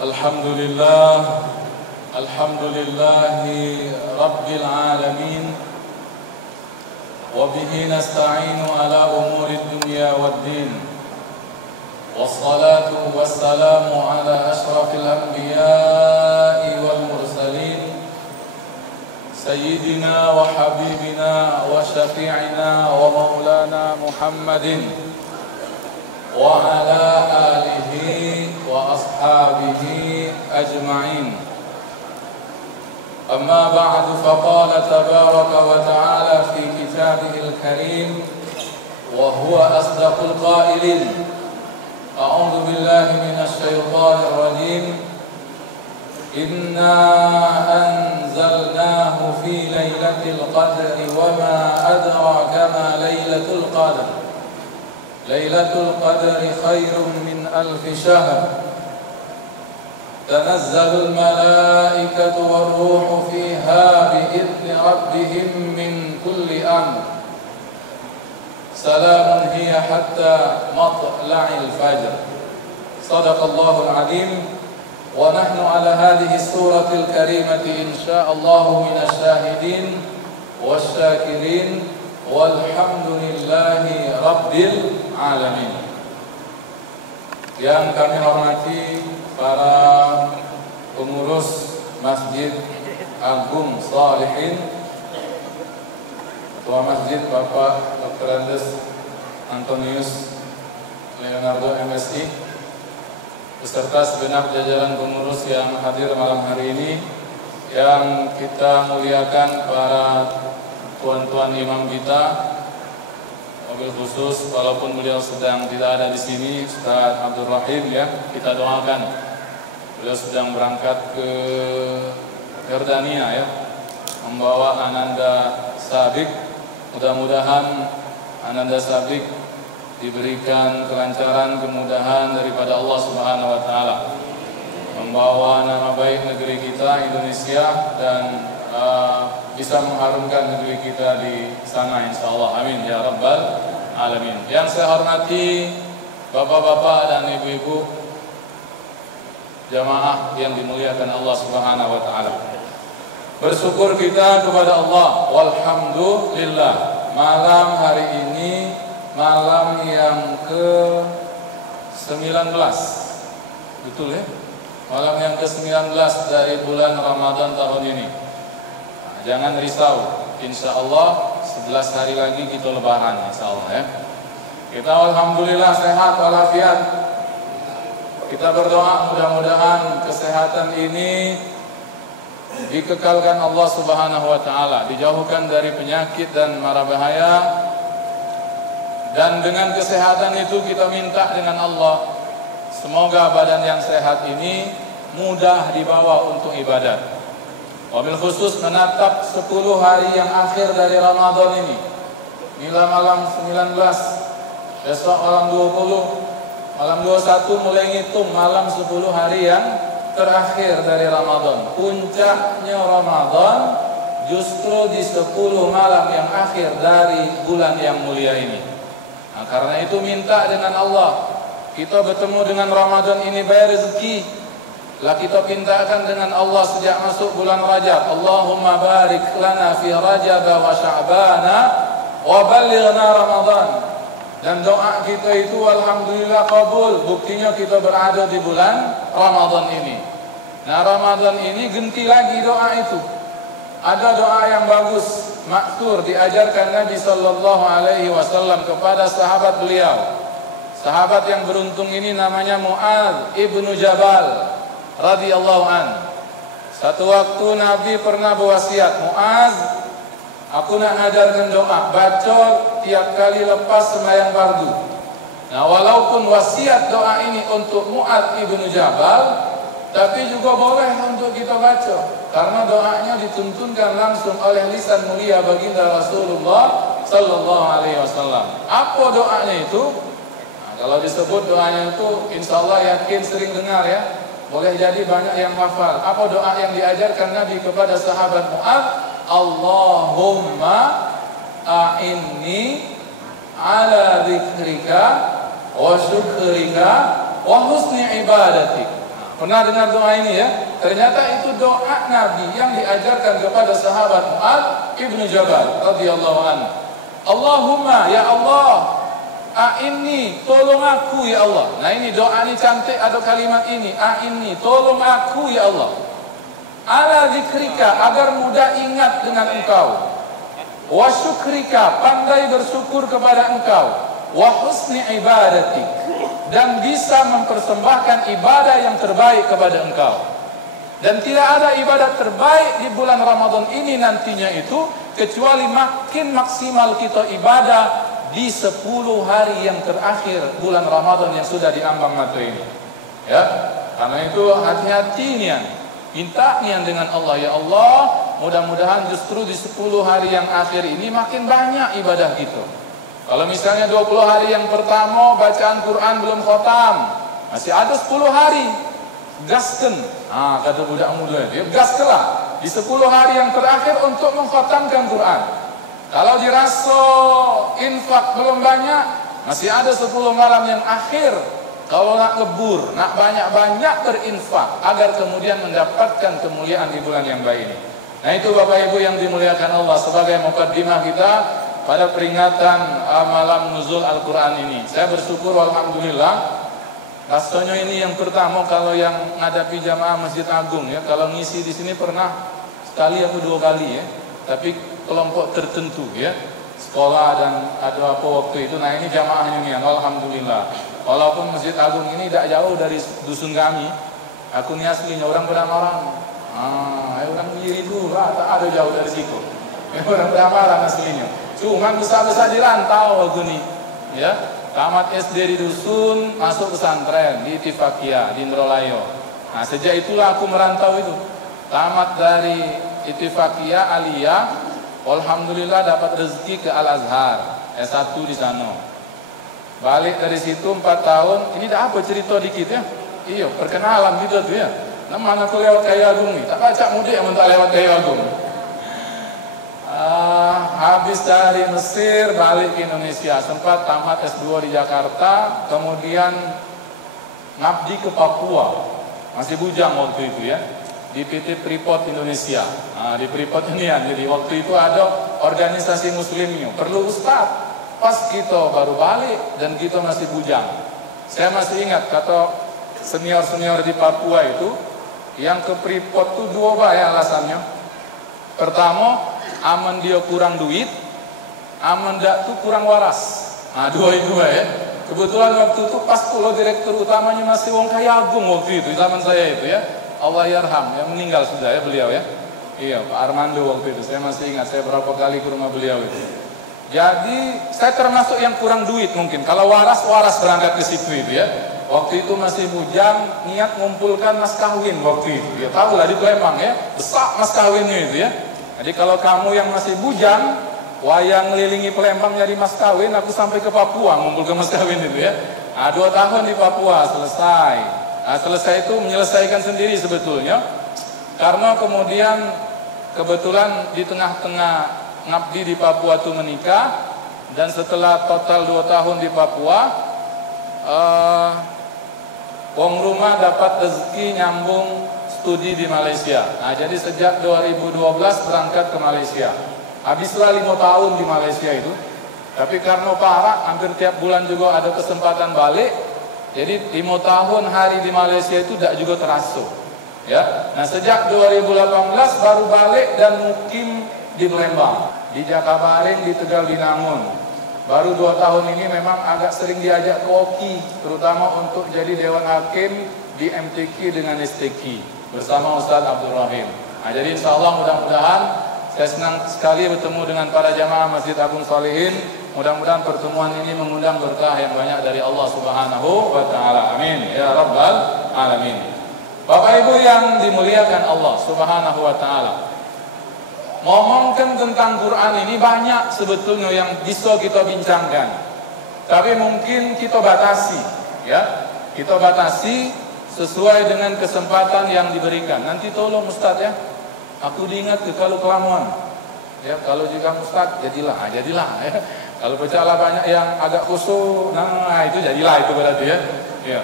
Alhamdulillah, alhamdulillahi rabbil alamin, wa bihi nasta'inu ala umuri dunya waddin, wassalatu wassalamu ala ashrafil anbiya'i wal mursalin, sayyidina wa habibina wa syafi'ina wa maulana Muhammadin wa ala alihi wa ashabihi ajma'in. Amma ba'du, faqala tabaraka wa ta'ala fi kitabihil karim wa huwa asdaqul qailin. A'udzu billahi minasy syaithanir rajim. Inna anzalnahu fi lailatul qadri wa ma adraka ma lailatul qadr. Lailatul qadri khairum min alfi syahr. Tanazzalul malaikatu war-ruhu fiha bi'izni rabbihim min kulli amr. Salamun hiya hatta matla'il fajr. Shadaqallahul azim. Wa nahnu ala hadhihi suratil karimati insyaallah minasy syahidin wasyakirin walhamdulillahi rabbil alamin. Yang kami hormati para pengurus Masjid Agung Shalihin, Ketua Masjid Bapak Dr. Andes Antonius Leonardo MSI, beserta segenap jajaran pengurus yang hadir malam hari ini, yang kita muliakan para tuan-tuan imam kita. Wabil khusus, walaupun beliau sedang tidak ada di sini, Ustaz Abdul Rahim, ya, kita doakan. Beliau sedang berangkat ke Jordania, ya, membawa Ananda Sabik. Mudah-mudahan Ananda Sabik diberikan kelancaran, kemudahan daripada Allah Subhanahu wa taala, membawa nama baik negeri kita Indonesia dan bisa mengharumkan negeri kita di sana insyaallah. Amin ya rabbal alamin. Yang saya hormati bapak-bapak dan ibu-ibu jamaah yang dimuliakan Allah Subhanahu wa taala. Bersyukur kita kepada Allah, walhamdulillah, malam hari ini malam yang ke-19. Betul ya? Malam yang ke-19 dari bulan Ramadan tahun ini. Jangan risau, insya Allah 11 hari lagi kita lebaran, insya Allah, ya. Kita alhamdulillah sehat walafiat. Kita berdoa mudah-mudahan kesehatan ini dikekalkan Allah Subhanahu wa taala, dijauhkan dari penyakit dan mara bahaya. Dan dengan kesehatan itu kita minta dengan Allah, semoga badan yang sehat ini mudah dibawa untuk ibadat. Wabil khusus menatap 10 hari yang akhir dari Ramadan ini. Inilah malam 19, besok malam 20, malam 21 mulai ngitung malam 10 hari yang terakhir dari Ramadan. Puncaknya Ramadan justru di 10 malam yang akhir dari bulan yang mulia ini. Nah, karena itu minta dengan Allah, kita bertemu dengan Ramadan ini bayar rezeki. Lah kita pintakan dengan Allah sejak masuk bulan Rajab. Allahumma barik lana fi Rajab wa Sya'bana wa ballighna Ramadan. Dan doa kita itu alhamdulillah kabul. Buktinya kita berada di bulan Ramadan ini. Nah, Ramadan ini genti lagi doa itu. Ada doa yang bagus, maksur, diajarkan Nabi sallallahu alaihi wasallam kepada sahabat beliau. Sahabat yang beruntung ini namanya Mu'adz ibnu Jabal radhiyallahu an. Satu waktu Nabi pernah berwasiat, Mu'adz, aku nak ngajarkan doa, baca tiap kali lepas sembahyang fardu. Nah, walaupun wasiat doa ini untuk Mu'adz ibnu Jabal, tapi juga boleh untuk kita baca, karena doanya dituntunkan langsung oleh lisan mulia baginda Rasulullah sallallahu alaihi wasallam. Apa doanya itu? Nah, kalau disebut doanya itu, insya Allah yakin sering dengar, ya. Boleh jadi banyak yang hafal. Apa doa yang diajarkan Nabi kepada sahabat Mu'adz? Allahumma a'inni ala dzikrika wa syukrika wa husni ibadatik. Pernah dengar doa ini ya? Ternyata itu doa Nabi yang diajarkan kepada sahabat Mu'adz ibnu Jabal radhiyallahu anhu. Allahumma ya Allah, a'inni, tolong aku ya Allah. Nah ini doa ini cantik, ada kalimat ini, a'inni, tolong aku ya Allah. Ala zikrika, agar mudah ingat dengan engkau. Wa syukrika, pandai bersyukur kepada engkau. Wa husni ibadatik, dan bisa mempersembahkan ibadah yang terbaik kepada engkau. Dan tidak ada ibadah terbaik di bulan Ramadan ini nantinya itu kecuali makin maksimal kita ibadah di 10 hari yang terakhir bulan Ramadan yang sudah diambang mata ini. Ya, karena itu hati-hati nian, minta nian dengan Allah, ya Allah, mudah-mudahan justru di 10 hari yang akhir ini makin banyak ibadah kita. Kalau misalnya 20 hari yang pertama bacaan Quran belum khotam, masih ada 10 hari, gasken. Kata budak muda dia, gaskelah di 10 hari yang terakhir untuk mengkhotamkan Quran. Kalau dirasa infak belum banyak, masih ada 10 malam yang akhir. Kalau nak lebur, nak banyak-banyak berinfak agar kemudian mendapatkan kemuliaan di bulan yang baik ini. Nah itu Bapak Ibu yang dimuliakan Allah, sebagai mukaddimah kita pada peringatan malam nuzul Al-Quran ini. Saya bersyukur alhamdulillah, rasanya ini yang pertama kalau yang ngadapi jamaah Masjid Agung ya. Kalau ngisi di sini pernah sekali atau 2 kali ya, tapi kelompok tertentu ya, sekolah dan ada apa waktu itu. Nah ini jamaahnya nih, alhamdulillah. Walaupun Masjid Agung ini tidak jauh dari dusun kami, aku ini aslinya orang Pedamarang. Orang Giri itu tak ada jauh dari situ. Orang Pedamarang aslinya. Cuma besar-besar di rantau aku nih, ya. Tamat SD di dusun, masuk pesantren di Ittifaqiyah di Indralayo. Nah sejak itulah aku merantau itu. Tamat dari Ittifaqiyah Aliyah, alhamdulillah dapat rezeki ke Al Azhar, S1 di sana. Balik dari situ 4 tahun. Ini dah apa cerita dikit ya? Iya, perkenalan gitu tuh ya. Nama aku lewat Kayu Agung nih, tak baca mudik yang tak lewat Kayu Agung. Habis dari Mesir balik ke Indonesia, sempat tamat S2 di Jakarta, kemudian ngabdi ke Papua, masih bujang waktu itu ya, di PT Freeport Indonesia. Di Freeport ini ya, jadi waktu itu ada organisasi muslimnya, perlu ustaz. Pas kita baru balik dan kita masih bujang. Saya masih ingat kata senior-senior di Papua itu, yang ke Freeport itu 2 bahaya alasannya. Pertama, aman dia kurang duit, aman dak tuh kurang waras. 2 itu ya. Kebetulan waktu itu pas pulau direktur utamanya masih wong Kaya Agung waktu itu, zaman saya itu ya. Allah yarham, yang meninggal sudah ya beliau ya. Iya, Pak Armando waktu itu. Saya masih ingat, saya berapa kali ke rumah beliau itu. Jadi saya termasuk yang kurang duit mungkin. Kalau waras berangkat ke situ itu ya. Waktu itu masih bujang, niat ngumpulkan mas kawin waktu itu. Ya tahu lah di Palembang ya, besar mas kawinnya itu ya. Jadi kalau kamu yang masih bujang, wayang ngelilingi Palembang nyari mas kawin, aku sampai ke Papua ngumpulkan mas kawin itu ya. 2 tahun di Papua selesai. Selesai itu menyelesaikan sendiri sebetulnya. Karena kemudian kebetulan di tengah-tengah ngabdi di Papua itu menikah, dan setelah total 2 tahun di Papua, wong rumah dapat rezeki nyambung studi di Malaysia. Jadi sejak 2012 berangkat ke Malaysia. Habislah 5 tahun di Malaysia itu. Tapi karena parah, hampir tiap bulan juga ada kesempatan balik. Jadi 5 tahun hari di Malaysia itu tidak juga terasa. Ya. Nah sejak 2018 baru balik dan mukim di Palembang, di Jakabaring, di Tegal Binangun. Baru 2 tahun ini memang agak sering diajak ke OKI, terutama untuk jadi Dewan Hakim di MTQ dengan STQ bersama Ustaz Abdul Rahim. Jadi insya Allah mudah-mudahan saya senang sekali bertemu dengan para jamaah Masjid Agung Salihin. Mudah-mudahan pertemuan ini mengundang berkah yang banyak dari Allah Subhanahu wa Ta'ala. Amin ya Rabbal Alamin. Bapak Ibu yang dimuliakan Allah Subhanahu wa Ta'ala, ngomongkan tentang Quran ini banyak sebetulnya yang bisa kita bincangkan. Tapi mungkin kita batasi ya. Kita batasi sesuai dengan kesempatan yang diberikan. Nanti tolong Ustaz ya, aku diingat ke kalau kelamuan ya, kalau juga Ustaz jadilah ya. Kalau bercala banyak yang agak kusuk, nah itu jadilah itu berarti ya. Ya.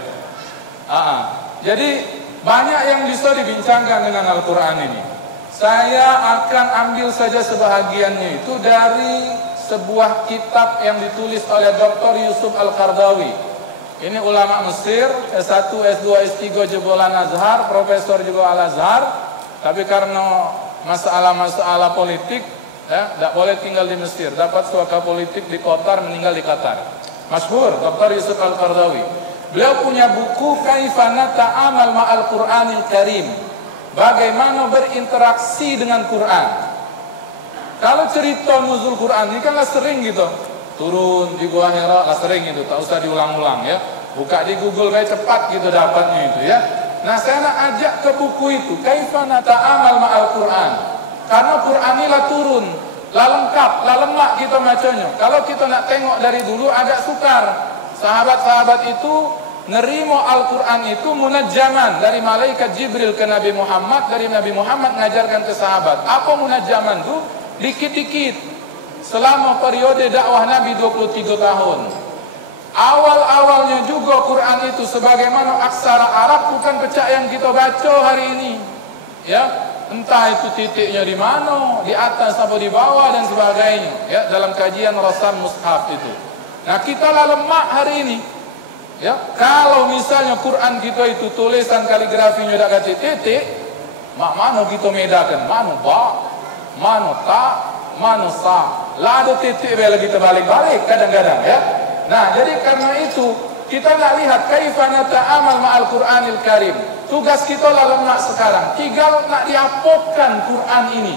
Jadi Banyak yang bisa dibincangkan dengan Al-Quran ini. Saya akan ambil saja sebahagiannya itu dari sebuah kitab yang ditulis oleh Dr. Yusuf Al-Qaradawi. Ini ulama Mesir, S1, S2, S3 jebolan Azhar, profesor juga Al-Azhar. Tapi karena masalah-masalah politik, ya, tidak boleh tinggal di Mesir. Dapat suaka politik di Qatar, meninggal di Qatar. Masyhur, Dr. Yusuf Al-Qaradawi. Beliau punya buku Kaifa Nata'amal Ma'al Qur'anil Karim. Bagaimana berinteraksi dengan Quran. Kalau cerita nuzul Quran ini kan lah sering gitu. Turun di Gua Hira lah sering itu, tak usah diulang-ulang ya. Buka di Google kayak cepat gitu dapatnya itu ya. Nah, saya nak ajak ke buku itu, Kaifa Nata'amal Ma'al Quran. Karena Quran ini lah turun, lah lengkap, lah lemak kita bacanya. Kalau kita nak tengok dari dulu agak sukar. Sahabat-sahabat itu nerimo Al-Quran itu munajjaman dari malaikat Jibril ke Nabi Muhammad, dari Nabi Muhammad mengajarkan ke sahabat. Apa munajjaman itu? Dikit-dikit. Selama periode dakwah Nabi 23 tahun. Awal-awalnya juga Quran itu sebagaimana aksara Arab, bukan pecah yang kita baca hari ini. Ya, entah itu titiknya di mana, di atas atau di bawah dan sebagainya. Ya, dalam kajian Rasam Mushaf itu. Nah, kita lah lemak hari ini. Ya, kalau misalnya Quran kita itu tulisan kaligrafinya dak titik-titik, mana kita bedakan mana ba, mana ta, mana sa. Lah ada titik bela kita balik-balik kadang-kadang ya. Nah, jadi karena itu kita nak lihat kaifa nata'amal ma'al Qur'anil Karim. Tugas kita lah lemak sekarang, tinggal nak diapokan Quran ini.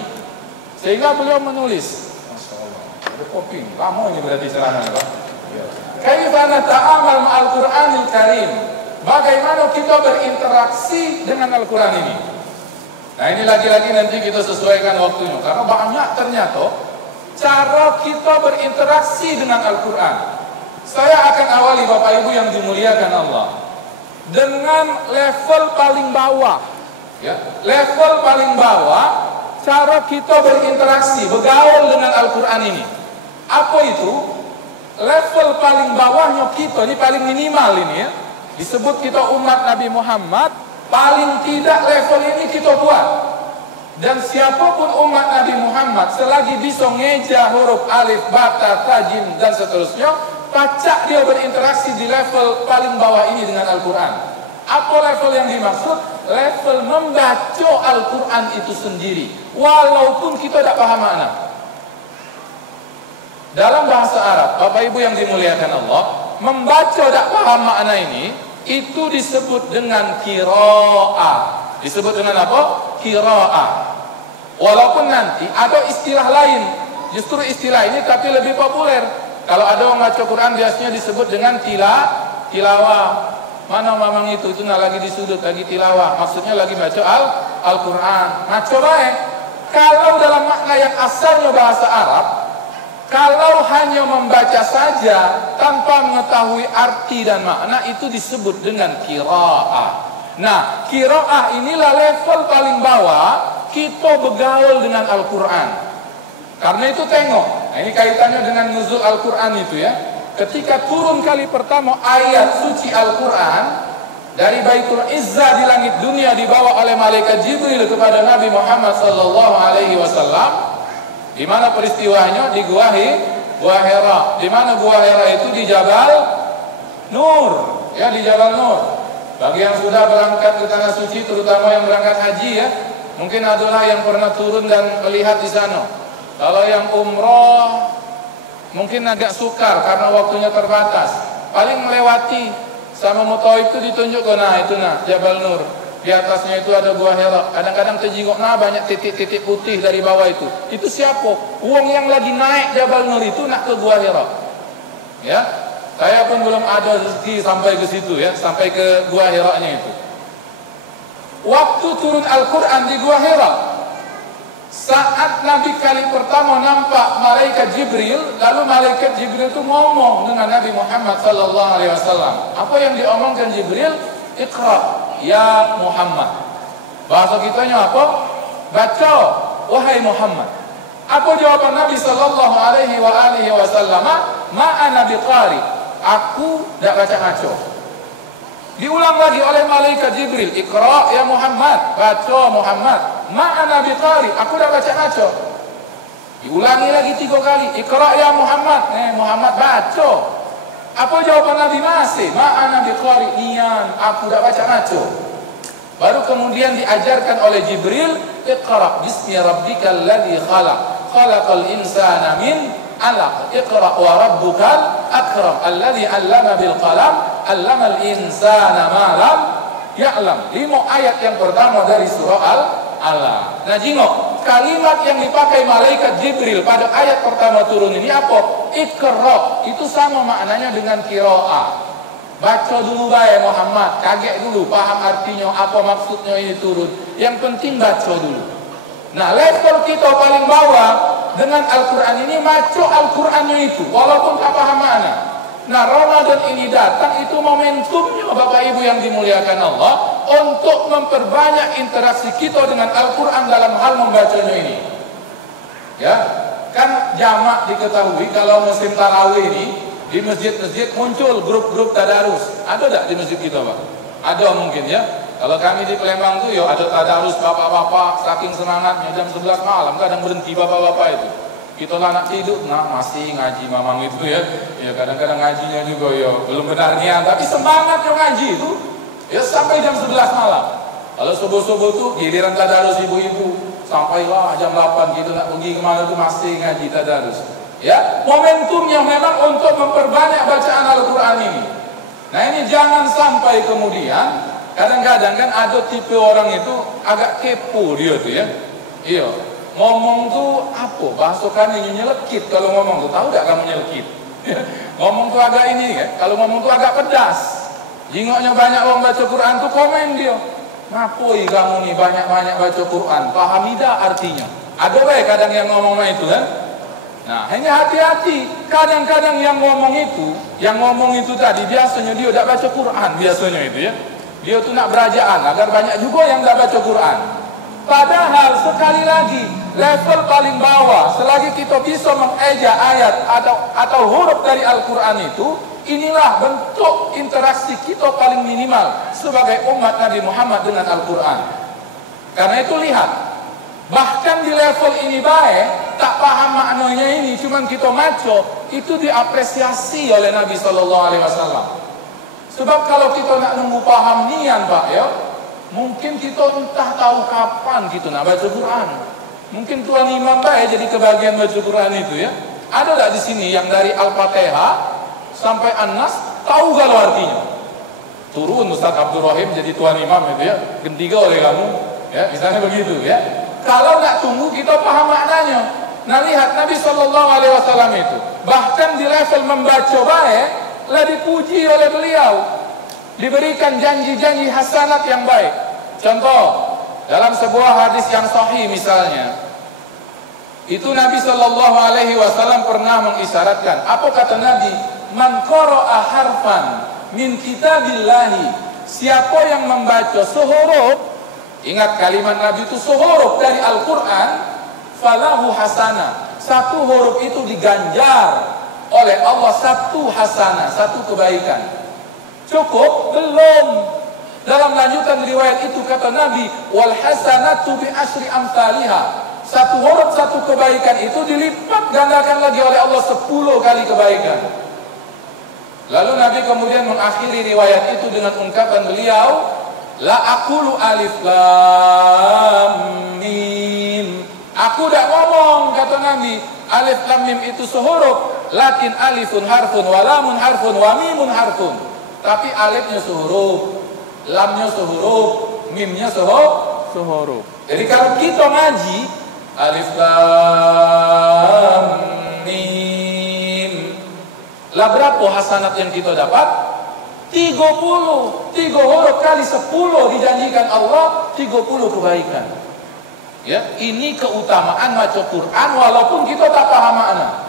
Sehingga beliau menulis. Masyaallah. Ada kopi. Lama ini berarti ceramahnya, Pak. Ya. Kaifa nata'amal ma'al Qur'anil Karim. Bagaimana kita berinteraksi dengan Al-Quran ini. Nah, ini lagi-lagi nanti kita sesuaikan waktunya. Karena banyak ternyata cara kita berinteraksi dengan Al-Quran. Saya akan awali Bapak Ibu yang dimuliakan Allah dengan level paling bawah. Ya, level paling bawah cara kita berinteraksi, bergaul dengan Al-Quran ini. Apa itu? Level paling bawahnya kita, ini paling minimal ini ya. Disebut kita umat Nabi Muhammad, paling tidak level ini kita buat. Dan siapapun umat Nabi Muhammad selagi bisa ngeja huruf alif, bata, tajim dan seterusnya, pacak dia berinteraksi di level paling bawah ini dengan Al-Quran. Apa level yang dimaksud? Level membaca Al-Quran itu sendiri, walaupun kita tidak paham makna. Dalam bahasa Arab, Bapak Ibu yang dimuliakan Allah, membaca tak paham makna ini, itu disebut dengan qiraah. Disebut dengan apa? Qiraah. Walaupun nanti ada istilah lain, justru istilah ini tapi lebih populer. Kalau ada orang baca Quran biasanya disebut dengan tilawah. Mana memang itu nak lagi di sudut, lagi tilawah. Maksudnya lagi baca Al-Quran. Nah, coba kalau dalam makna yang asalnya bahasa Arab, kalau hanya membaca saja tanpa mengetahui arti dan makna, itu disebut dengan qiraah. Nah, qiraah inilah level paling bawah kita bergaul dengan Al-Quran. Karena itu tengok, nah ini kaitannya dengan nuzul Al-Quran itu ya. Ketika turun kali pertama ayat suci Al-Quran dari Baitul Izzah di langit dunia dibawa oleh malaikat Jibril kepada Nabi Muhammad SAW. Di mana peristiwanya? Di Gua Hira. Di mana Gua Hira itu? Di Jabal Nur. Ya, di Jabal Nur. Bagi yang sudah berangkat ke tanah suci, terutama yang berangkat haji ya, mungkin adalah yang pernah turun dan melihat di sana. Kalau yang umroh mungkin agak sukar karena waktunya terbatas. Paling melewati sama motor itu ditunjukkan, nah itu nah Jabal Nur. Di atasnya itu ada Gua Hira. Kadang-kadang terjenguk, nah banyak titik-titik putih dari bawah itu. Itu siapa? Uang yang lagi naik Jabal Nur itu nak ke Gua Hira. Ya, saya pun belum ada rezeki sampai ke situ ya, sampai ke Gua Hira-nya itu. Waktu turun Al-Quran di Gua Hira, saat Nabi kali pertama nampak malaikat Jibril, lalu malaikat Jibril itu ngomong dengan Nabi Muhammad SAW. Apa yang diomongkan Jibril? Iqra ya Muhammad. Bahasa kitanya apa? Baca wahai Muhammad. Apa jawaban Nabi sallallahu alaihi wasallam? Ma ana biqari. Aku tidak baca ngaco. Diulang lagi oleh malaikat Jibril, Iqra ya Muhammad, baca Muhammad. Ma'ana biqari, aku dah baca. Diulangi lagi 3 kali, Iqra ya Muhammad, Muhammad baca. Apa jawaban Nabi masih? Ma'ana biqari, niyan, aku dah baca. Baru kemudian diajarkan oleh Jibril, Iqra bismi rabbikal ladzi khalaq, khalaqal insana min 'alaq, Iqra wa rabbukal akram, alladzi 'allama bil qalam, 'allamal insana ma lam ya'lam. 5 ayat yang pertama dari surah Al-Alaq. Nah, jingok, kalimat yang dipakai malaikat Jibril pada ayat pertama turun ini apa? Iqra, itu sama maknanya dengan qiraah. Baca dulu baik Muhammad, kaget dulu, paham artinya apa maksudnya ini turun. Yang penting baca dulu. Nah, level kita paling bawah dengan Al-Quran ini, baca Al-Qurannya itu, walaupun tak paham makna. Nah, Ramadan ini datang, itu momentumnya Bapak Ibu yang dimuliakan Allah, untuk memperbanyak interaksi kita dengan Al-Quran dalam hal membacanya ini. Ya, kan jamak diketahui kalau musim tarawih ini, di masjid-masjid muncul grup-grup tadarus. Ada tak di masjid kita, Pak? Ada mungkin ya. Kalau kami di Palembang tuh ya ada tadarus bapak-bapak, saking semangatnya jam 11 malam kadang berhenti bapak-bapak itu. Kita lah nak tidur, nah masih ngaji mamang itu ya. Ya kadang-kadang ngajinya juga ya belum benar niat, tapi semangat yang ngaji itu ya sampai jam 11 malam. Kalau subuh-subuh tuh giliran tadarus ibu-ibu, sampailah jam 8 kita nak pergi kemana tuh masih ngaji tadarus. Ya, momentum yang memang untuk memperbanyak bacaan Al-Quran ini. Nah, ini jangan sampai kemudian kadang-kadang kan ada tipe orang itu agak kepo dia tuh ya. Iya, ngomong tuh apa? Bahasakannya nyelekit kalau ngomong tuh, tahu gak kamu nyelekit? Ngomong tuh agak ini ya, kalau ngomong tuh agak pedas. Jingoknya banyak orang baca Quran tuh komen dia. Ngapoi kamu nih banyak-banyak baca Quran? Paham tidak artinya? Ada baik kadang yang ngomong itu kan? Nah, hanya hati-hati. Kadang-kadang yang ngomong itu tadi biasanya dia tidak baca Quran biasanya itu ya. Dia tuh nak berajaan agar banyak juga yang tidak baca Quran. Padahal sekali lagi level paling bawah, selagi kita bisa mengeja ayat atau huruf dari Al-Quran itu, inilah bentuk interaksi kita paling minimal sebagai umat Nabi Muhammad dengan Al-Quran. Karena itu lihat, bahkan di level ini baik, tak paham maknanya ini, cuman kita maco, itu diapresiasi oleh Nabi SAW. Sebab kalau kita nak nunggu paham nian Pak ya, mungkin kita entah tahu kapan kita nak baca Quran. Mungkin Tuan Imam baik jadi kebagian baca Quran itu ya. Ada tak di sini yang dari Al-Fatihah sampai An-Nas tahu kalau artinya? Turun Ustaz Abdul Rahim jadi Tuan Imam itu ya, ketiga oleh kamu ya, misalnya begitu ya. Kalau nggak tunggu kita paham maknanya. Nah lihat Nabi SAW itu bahkan di level membaca baik lah dipuji oleh beliau, diberikan janji-janji hasanat yang baik. Contoh dalam sebuah hadis yang sahih misalnya, itu Nabi SAW pernah mengisyaratkan. Apa kata Nabi? Man qara'a harfan min kitabillahi, siapa yang membaca sehuruf, ingat kalimat Nabi itu sehuruf dari Al-Quran, falahu hasanah, satu huruf itu diganjar oleh Allah satu hasanah, satu kebaikan. Cukup? Belum. Dalam lanjutan riwayat itu kata Nabi, wal hasanatu bi asyri amsalihha, satu huruf satu kebaikan itu dilipat gandakan lagi oleh Allah 10 kali kebaikan. Lalu Nabi kemudian mengakhiri riwayat itu dengan ungkapan beliau, la aqulu alif lam mim. Aku tak ngomong, kata Nabi, alif lam mim itu sehuruf, lakin alifun harfun wa lamun harfun wa mimun harfun. Tapi alifnya sehuruf, lamnya sehuruf, mimnya sehuruf. Jadi kalau kita ngaji alif lam mim, lah berapa hasanat yang kita dapat? 30. 3 huruf kali 10 dijanjikan Allah 30 kebaikan. Ya, ini keutamaan baca Quran walaupun kita tak paham makna.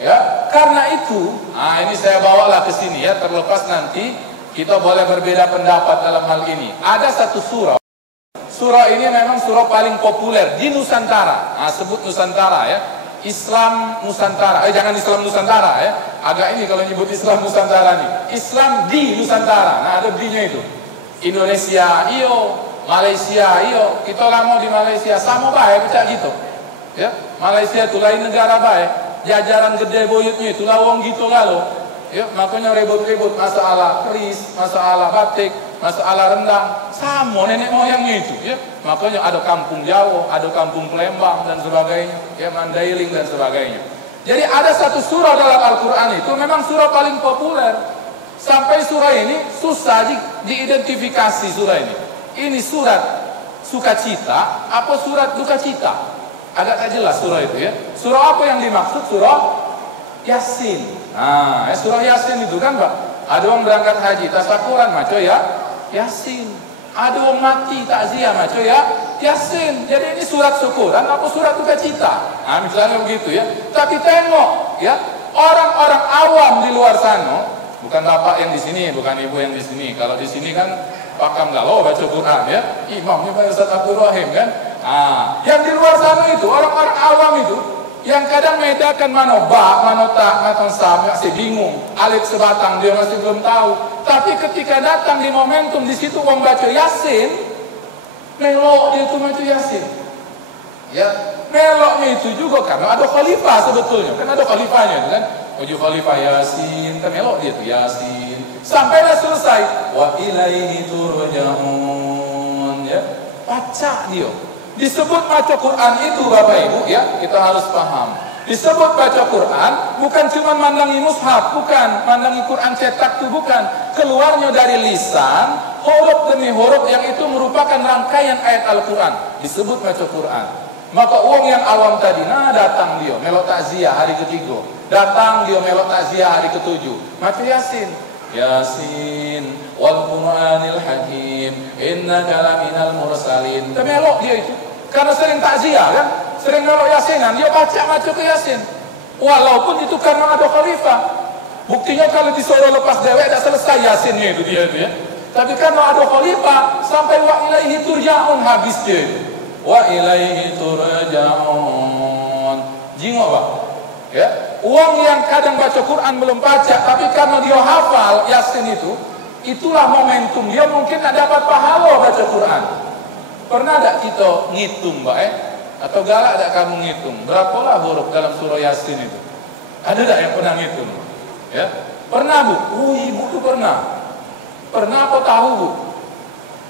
Ya, karena itu, ini saya bawalah ke sini ya, terlepas nanti kita boleh berbeda pendapat dalam hal ini. Ada satu surah. Surah ini memang surah paling populer di Nusantara. Sebut Nusantara ya. Islam Nusantara. Jangan Islam Nusantara ya. agak ini kalau nyebut Islam Nusantara nih. Islam di Nusantara. Nah, ada di-nya itu. Indonesia, iyo, Malaysia, iyo. Kita lama di Malaysia sama baik pecah gitu. Ya, Malaysia itu lain negara baik. Jajaran gede boyutnya itu lawang gitu lalu. Ya, makanya ribut-ribut masalah keris, masalah batik, masalah rendang, sama nenek moyangnya itu. Ya, makanya ada kampung Jawa, ada kampung Palembang dan sebagainya, ya Mandailing dan sebagainya. Jadi ada satu surah dalam Al-Quran itu memang surah paling populer. Sampai surah ini susah diidentifikasi surah ini. Ini surat sukacita, apa surat dukacita? Agak tak jelas surah itu ya. Surah apa yang dimaksud? Surah Yasin. Nah, surah Yasin itu kan Pak, ada orang berangkat haji tasakuran maco ya Yasin, ada orang mati takziah maco ya Yasin. Jadi ini surat syukuran apa surat duka cita? Nah, misalnya begitu ya. Tapi tengok ya, orang-orang awam di luar sana, bukan bapak yang di sini, bukan ibu yang di sini. Kalau di sini kan pakam galau baca Quran ya, imamnya Pak Ustaz Abdul Rahim kan. Ah, yang di luar sana itu orang-orang awam itu yang kadang medakan mana ba, mana ta, mana sam, masih bingung. Alif sebatang dia masih belum tahu. Tapi ketika datang di momentum di situ orang baca Yasin, melok dia itu baca Yasin. Ya, meloknya itu juga karena ada khalifah sebetulnya. Kan ada khalifahnya itu kan. Uji khalifah Yasin, kan melok dia itu Yasin. Sampailah selesai. Wa ilaihi turja'un. Ya, baca dia. Disebut baca Quran itu Bapak Ibu ya, kita harus paham. Disebut baca Quran bukan cuma mandangi mushaf, bukan mandangi Quran cetak itu bukan. Keluarnya dari lisan, huruf demi huruf yang itu merupakan rangkaian ayat Al-Quran. Disebut baca Quran. Maka uang yang awam tadi, nah datang dia melok takziah hari ketiga, datang dia melok takziah hari ketujuh, baca Yasin. Yasin wal Qur'anil Hakim innaka laminal mursalin. Tapi melok dia itu karena sering takziah kan, sering melok Yasinan, dia baca ke Yasin. Walaupun itu karena ada khalifah. Buktinya kalau disuruh lepas dewek tidak selesai Yasinnya itu dia itu ya. Tapi karena ada khalifah sampai wa ilaihi turja'un habis dia itu. Wa ilaihi turja'un. Jingo Pak. Ya, uang yang kadang baca Quran belum baca, tapi karena dia hafal Yasin itu, itulah momentum dia mungkin tak dapat pahala baca Quran. Pernah tak kita ngitung Mbak atau galak tak kamu ngitung berapalah huruf dalam surah Yasin itu? Ada tak yang pernah ngitung? Ya, pernah Bu? Oh ibu tuh pernah. Pernah apa tahu Bu?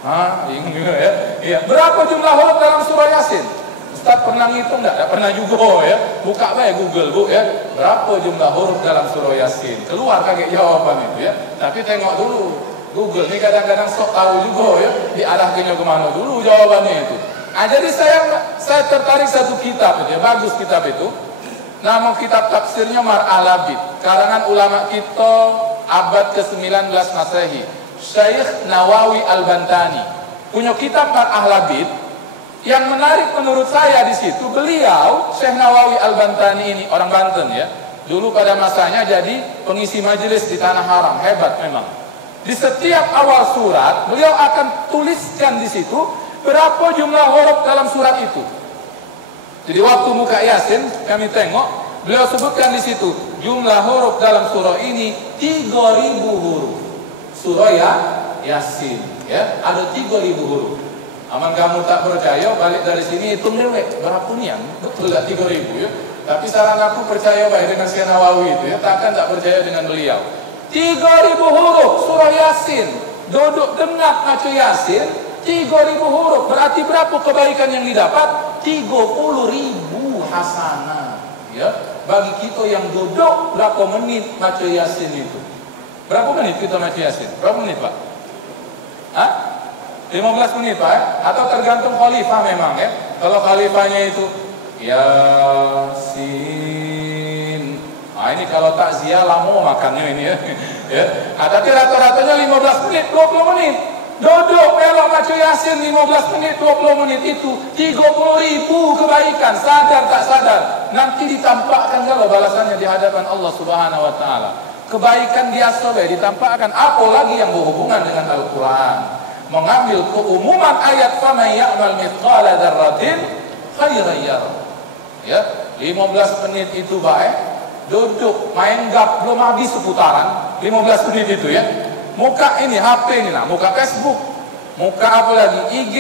Hah, bingung juga ya. Iya. Berapa jumlah huruf dalam surah Yasin? Ustaz pernah ngitung enggak? Pernah juga ya. Buka baik Google Bu ya. Berapa jumlah huruf dalam surah Yasin? Keluar kaget jawaban itu ya. Tapi tengok dulu. Google ini kadang-kadang sok tahu juga ya. Diarahkannya kemana dulu jawabannya itu. Nah, jadi saya tertarik satu kitab itu ya. Bagus kitab itu. Nama kitab tafsirnya Mar'al Labid. Karangan ulama kita abad ke-19 Masehi. Syekh Nawawi Al-Bantani. Punya kitab Mar'al Labid. Yang menarik menurut saya di situ, beliau Syekh Nawawi Al-Bantani ini orang Banten ya. Dulu pada masanya jadi pengisi majelis di Tanah Haram, hebat memang. Di setiap awal surat, beliau akan tuliskan di situ berapa jumlah huruf dalam surat itu. Jadi waktu muka Yasin kami tengok, beliau sebutkan di situ jumlah huruf dalam surah ini 3.000 huruf. Surah Yasin ya, ada 3.000 huruf. Aman kamu tak percaya, balik dari sini hitung dewek berapa nian, betul tak 3.000 ya. Tapi saran aku percaya baik dengan Syekh Nawawi itu ya, takkan tak percaya dengan beliau. 3.000 huruf surah Yasin, duduk dengar baca Yasin 3.000 huruf, berarti berapa kebaikan yang didapat? 30.000 hasanah ya. Bagi kita yang duduk berapa menit baca Yasin itu? Berapa menit kita baca Yasin? Berapa menit Pak? Hah? 15 menit Pak atau tergantung khalifah memang ya. Kalau khalifahnya itu Yasin, ini kalau takziah lama makannya ini ya. Ya. Tapi rata-ratanya 15 menit, 20 menit. Duduk melok baca Yasin 15 menit, 20 menit itu 30.000 kebaikan, sadar tak sadar. Nanti ditampakkan kalau balasannya di hadapan Allah Subhanahu wa taala. Kebaikan biasa ditampakkan, apalagi yang berhubungan dengan Al-Qur'an. Mengambil keumuman ayat faman ya'mal mithqala dzarratin khairan yarah. Ya, 15 menit itu baik duduk main gap belum habis seputaran 15 menit itu ya. Muka ini HP ini, nah muka Facebook, muka apa lagi, IG,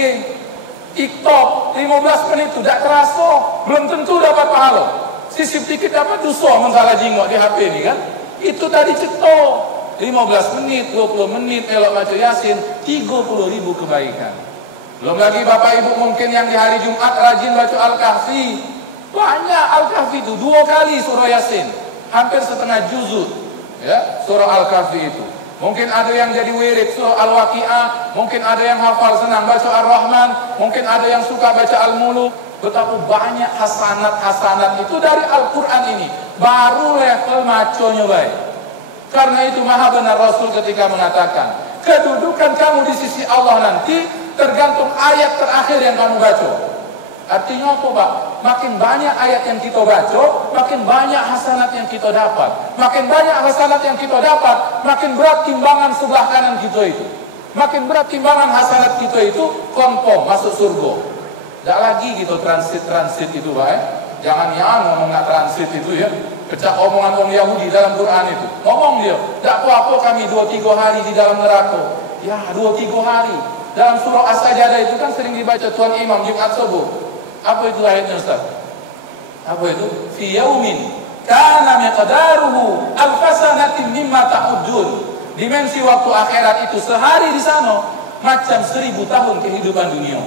TikTok, 15 menit itu tidak terasa, belum tentu dapat pahala. Sisip dikit dapat dosa mengsalah jingok di HP ini kan. Itu tadi cetok 15 menit, 20 menit elok baca Yasin, 30.000 kebaikan. Belum lagi Bapak Ibu mungkin yang di hari Jumat rajin baca Al-Kahfi. Banyak Al-Kahfi itu 2 kali surah Yasin, hampir setengah juzud ya, surah Al-Kahfi itu. Mungkin ada yang jadi wirid surah Al-Waqi'ah, mungkin ada yang hafal senang baca Ar-Rahman, mungkin ada yang suka baca Al-Muluk. Betapa banyak hasanat-hasanat itu dari Al-Quran ini. Baru level maconya baik. Karena itu maha benar Rasul ketika mengatakan, kedudukan kamu di sisi Allah nanti tergantung ayat terakhir yang kamu baca. Artinya apa Pak? Makin banyak ayat yang kita baca, makin banyak hasanat yang kita dapat. Makin banyak hasanat yang kita dapat, makin berat timbangan sebelah kanan kita itu. Makin berat timbangan hasanat kita itu, confirm masuk surga. Tidak lagi gitu transit itu Pak ya. Jangan yang ngomong nggak transit itu ya. Pecah omongan orang Yahudi dalam Quran itu. Ngomong dia, tidak apa-apa kami 2-3 hari di dalam neraka. Ya 2-3 hari. Dalam surah As-Sajdah itu kan sering dibaca Tuan Imam Jumat subuh. Apa itu ayatnya Ustaz? Apa itu? Fi yaumin kana miqdaruhu alfasanatin mimma ta'udun. Dimensi waktu akhirat itu sehari di sana macam 1000 tahun kehidupan dunia.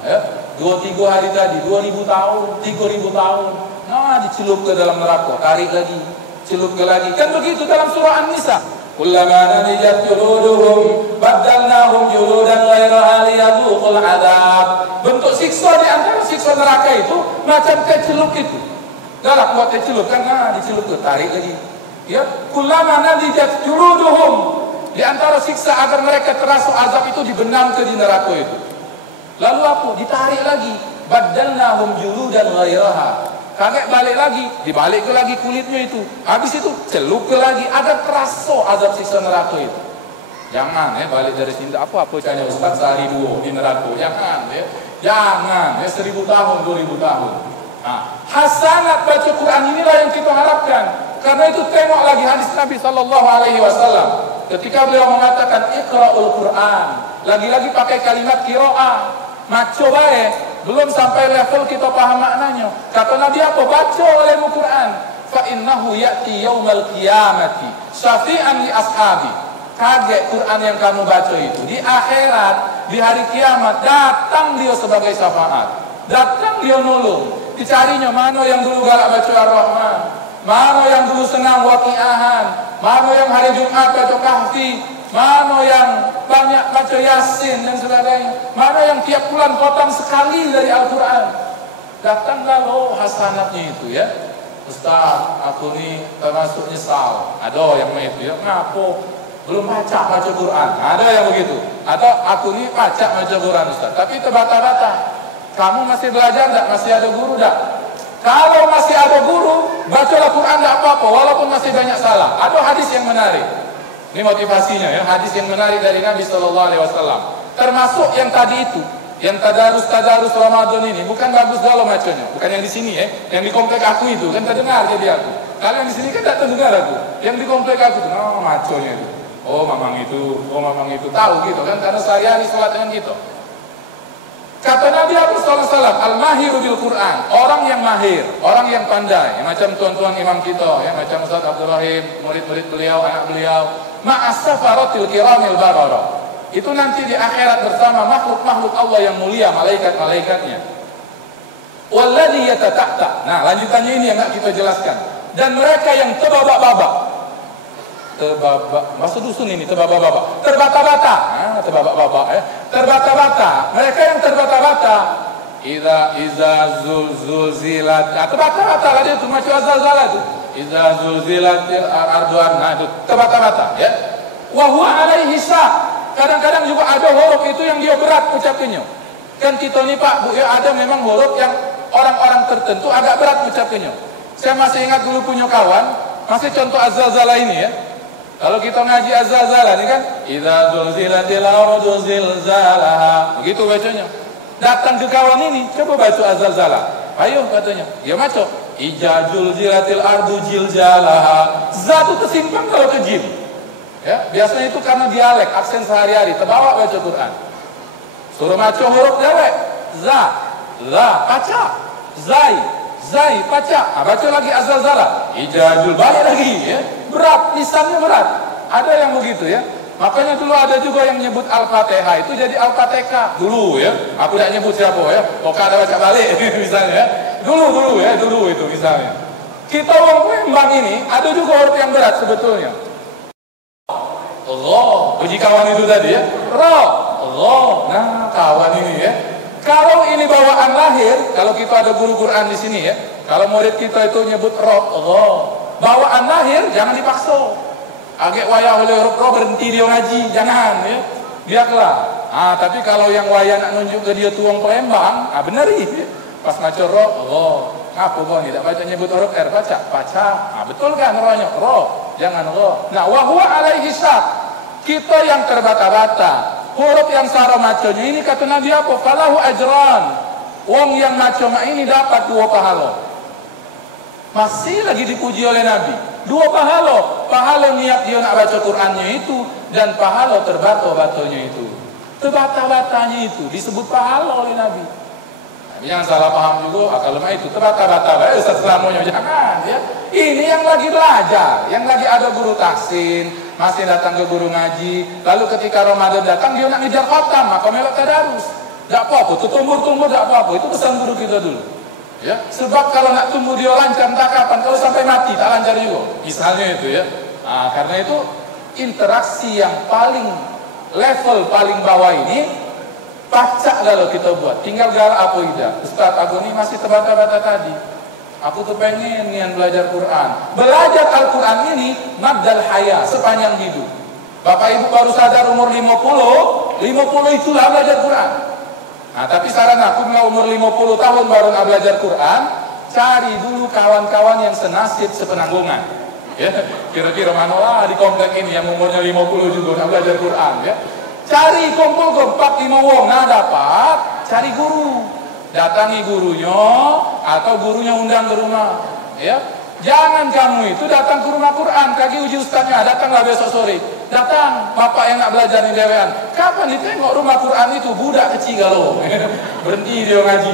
Ya, 2-3 hari tadi 2000 tahun, 3000 tahun. Nah, dicelup ke dalam neraka, tarik lagi, celup ke lagi. Kan begitu dalam surah An-Nisa. Kullama nadijat juluduhum baddalnahum juludan ghairaha liyadhuqul adzab. Bentuk siksa di antara siksa neraka itu macam kecelup itu. Galak buat kecelup kan, nah dicelup ke tarik lagi. Ya, kullama nadijat juluduhum. Di antara siksa agar mereka terasa azab itu dibenam ke di neraka itu. Lalu apa? Ditarik lagi. Baddalnahum juludan ghairaha. Kakek balik lagi, dibalik ke lagi kulitnya itu. Habis itu celup ke lagi, agar terasa azab siksa neraka itu. Jangan ya balik dari sini apa tanya Ustaz sehari 2 di neraka. Jangan ya. Jangan ya 1000 tahun, 2000 tahun. Nah, hasanat baca Quran inilah yang kita harapkan. Karena itu tengok lagi hadis Nabi sallallahu alaihi wasallam ketika beliau mengatakan Iqra'ul Quran. Lagi-lagi pakai kalimat qiraah. Maco baik. Belum sampai level kita paham maknanya. Kata Nabi apa? Baca oleh Al-Quran. Fa innahu ya'ti yaumal qiyamati syafi'an li ashabi. Kaget Quran yang kamu baca itu. Di akhirat, di hari kiamat, datang dia sebagai syafaat. Datang dia nolong. Dicarinya mana yang dulu galak baca Ar-Rahman, mana yang dulu senang Waqi'ahan, mana yang hari Jumat baca Kahfi, mana yang banyak baca Yasin dan sebagainya, mana yang tiap bulan potong sekali dari Al-Quran. Datanglah loh hasanatnya itu ya. Ustaz, aku ni termasuk nyesal. Ada yang itu ya, ngapo belum baca Quran. Ada yang begitu. Atau aku ni baca Quran Ustaz, tapi terbata-bata. Kamu masih belajar tak? Masih ada guru tak? Kalau masih ada guru, bacalah Quran tak apa-apa, walaupun masih banyak salah. Ada hadis yang menarik. Ini motivasinya ya, hadis yang menarik dari Nabi sallallahu alaihi wasallam. Termasuk yang tadi itu, yang tadarus Ramadan ini, bukan bagus galau macamnya, bukan yang di sini ya, yang di komplek aku itu kan terdengar jadi aku. Kalau yang di sini kan tak terdengar aku. Yang di komplek aku tuh, oh macamnya itu. Oh mamang itu, tahu gitu kan karena sehari-hari salat dengan gitu. Kata Nabi sallallahu alaihi wasallam, al-mahiru bil Quran, orang yang mahir, orang yang pandai, macam tuan-tuan imam kita, ya macam Ustaz Abdul Rahim, murid-murid beliau, anak beliau, ma'as-safaratil kiramil barara. Itu nanti di akhirat bersama makhluk-makhluk Allah yang mulia, malaikat-malaikatnya. Walladhi yatata'ta. Nah, lanjutannya ini yang enggak kita jelaskan. Dan mereka yang terbabak-babak. Maksud dusun ini terbabak-babak. Terbata-bata. Terbabak-babak ya. Terbata-bata. Mereka yang terbata-bata. Iza zulzilat. Terbata-bata lah dia itu macam azal-zala itu. Iza zulzilatil arduan. Nah itu terbata-bata ya. Wa huwa alaihi syak. Kadang-kadang juga ada huruf itu yang dia berat ucapinnya. Kan kita ni Pak Bu ya ada memang huruf yang orang-orang tertentu agak berat ucapinnya. Saya masih ingat dulu punya kawan, masih contoh azal-zala ini ya. Kalau kita ngaji az-zalzalah ini kan idza zulzilatil ardu zilzalaha. Begitu bacanya. Datang ke kawan ini, coba baca az-zalzalah. Ayo katanya. Dia baca Ijajul jilatil ardu jiljalaha. Za itu tersimpan kalau ke jim. Ya, biasanya itu karena dialek, aksen sehari-hari, terbawa baca Quran. Suruh maco huruf dewek. Za, paca. Zai, paca. Nah, baca lagi azalzala. Ijajul, balik lagi. Ya. Berat, lisannya berat. Ada yang begitu ya. Makanya dulu ada juga yang nyebut Al-Fatihah itu jadi Al-Fatihah dulu ya. Aku tidak nyebut siapa ya. Pokoknya ada baca balik misalnya ya. Dulu itu misalnya. Kita orang Palembang ini ada juga huruf yang berat sebetulnya. Ro, uji kawan itu tadi ya. Ro. Nah, kawan ini ya. Kalau ini bawaan lahir, kalau kita ada guru Quran di sini ya. Kalau murid kita itu nyebut ro. Bawaan lahir jangan dipaksa. Agak wayah oleh huruf ro berhenti dia ngaji, jangan ya. Biarlah. Tapi kalau yang wayah nak nunjuk ke dia tuang Palembang, beneri. Pas maca ro. Ngapa kau tidak baca nyebut huruf R, baca. Betul kan rohnya? Ro, jangan ro. Nah, wa huwa alaihi syak. Kita yang terbata-bata, huruf yang saro maconya ini kata Nabi apa? Falahu ajran. Wong yang maco ini dapat 2 pahala. Masih lagi dipuji oleh Nabi. 2 pahala. Pahala niat dia nak baca Qurannya itu dan pahala terbata-batanya itu. Terbata-batanya itu disebut pahala oleh Nabi. Jangan salah paham juga, kalau itu terbata-bata, selamanya jangan ya. Ini yang lagi belajar, yang lagi ada guru tahsin, masih datang ke guru ngaji, lalu ketika Ramadan datang dia nak ngejar khatam, maka melok tadarus. Tidak apa-apa, tumbuh tidak apa-apa, itu pesan guru kita dulu. Ya, sebab kalau nak tumbuh dia lancar entah kapan, kalau sampai mati tak lancar juga. Misalnya itu ya. Karena itu interaksi yang level paling bawah ini pacak kalau kita buat, tinggal galak apa tidak. Ustaz, aku ini masih terbata-bata tadi. Aku tuh pengen nian belajar Quran. Belajar Al-Quran ini maddal haya, sepanjang hidup. Bapak Ibu baru sadar umur 50 itulah belajar Quran. Tapi saran aku bila umur 50 tahun baru nak belajar Quran, cari dulu kawan-kawan yang senasib sepenanggungan. Ya, kira-kira mana lah di komplek ini yang umurnya 50 juga nak belajar Quran ya. Cari kumpul ke 4-5 wong, dapat, cari guru. Datangi gurunya atau gurunya undang ke rumah. Ya. Jangan kamu itu datang ke rumah Quran, kaki uji ustaznya, datanglah besok sore. Datang, bapak yang nak belajar di dewan. Kapan ditengok rumah Quran itu budak kecil galau. Berhenti dia ngaji.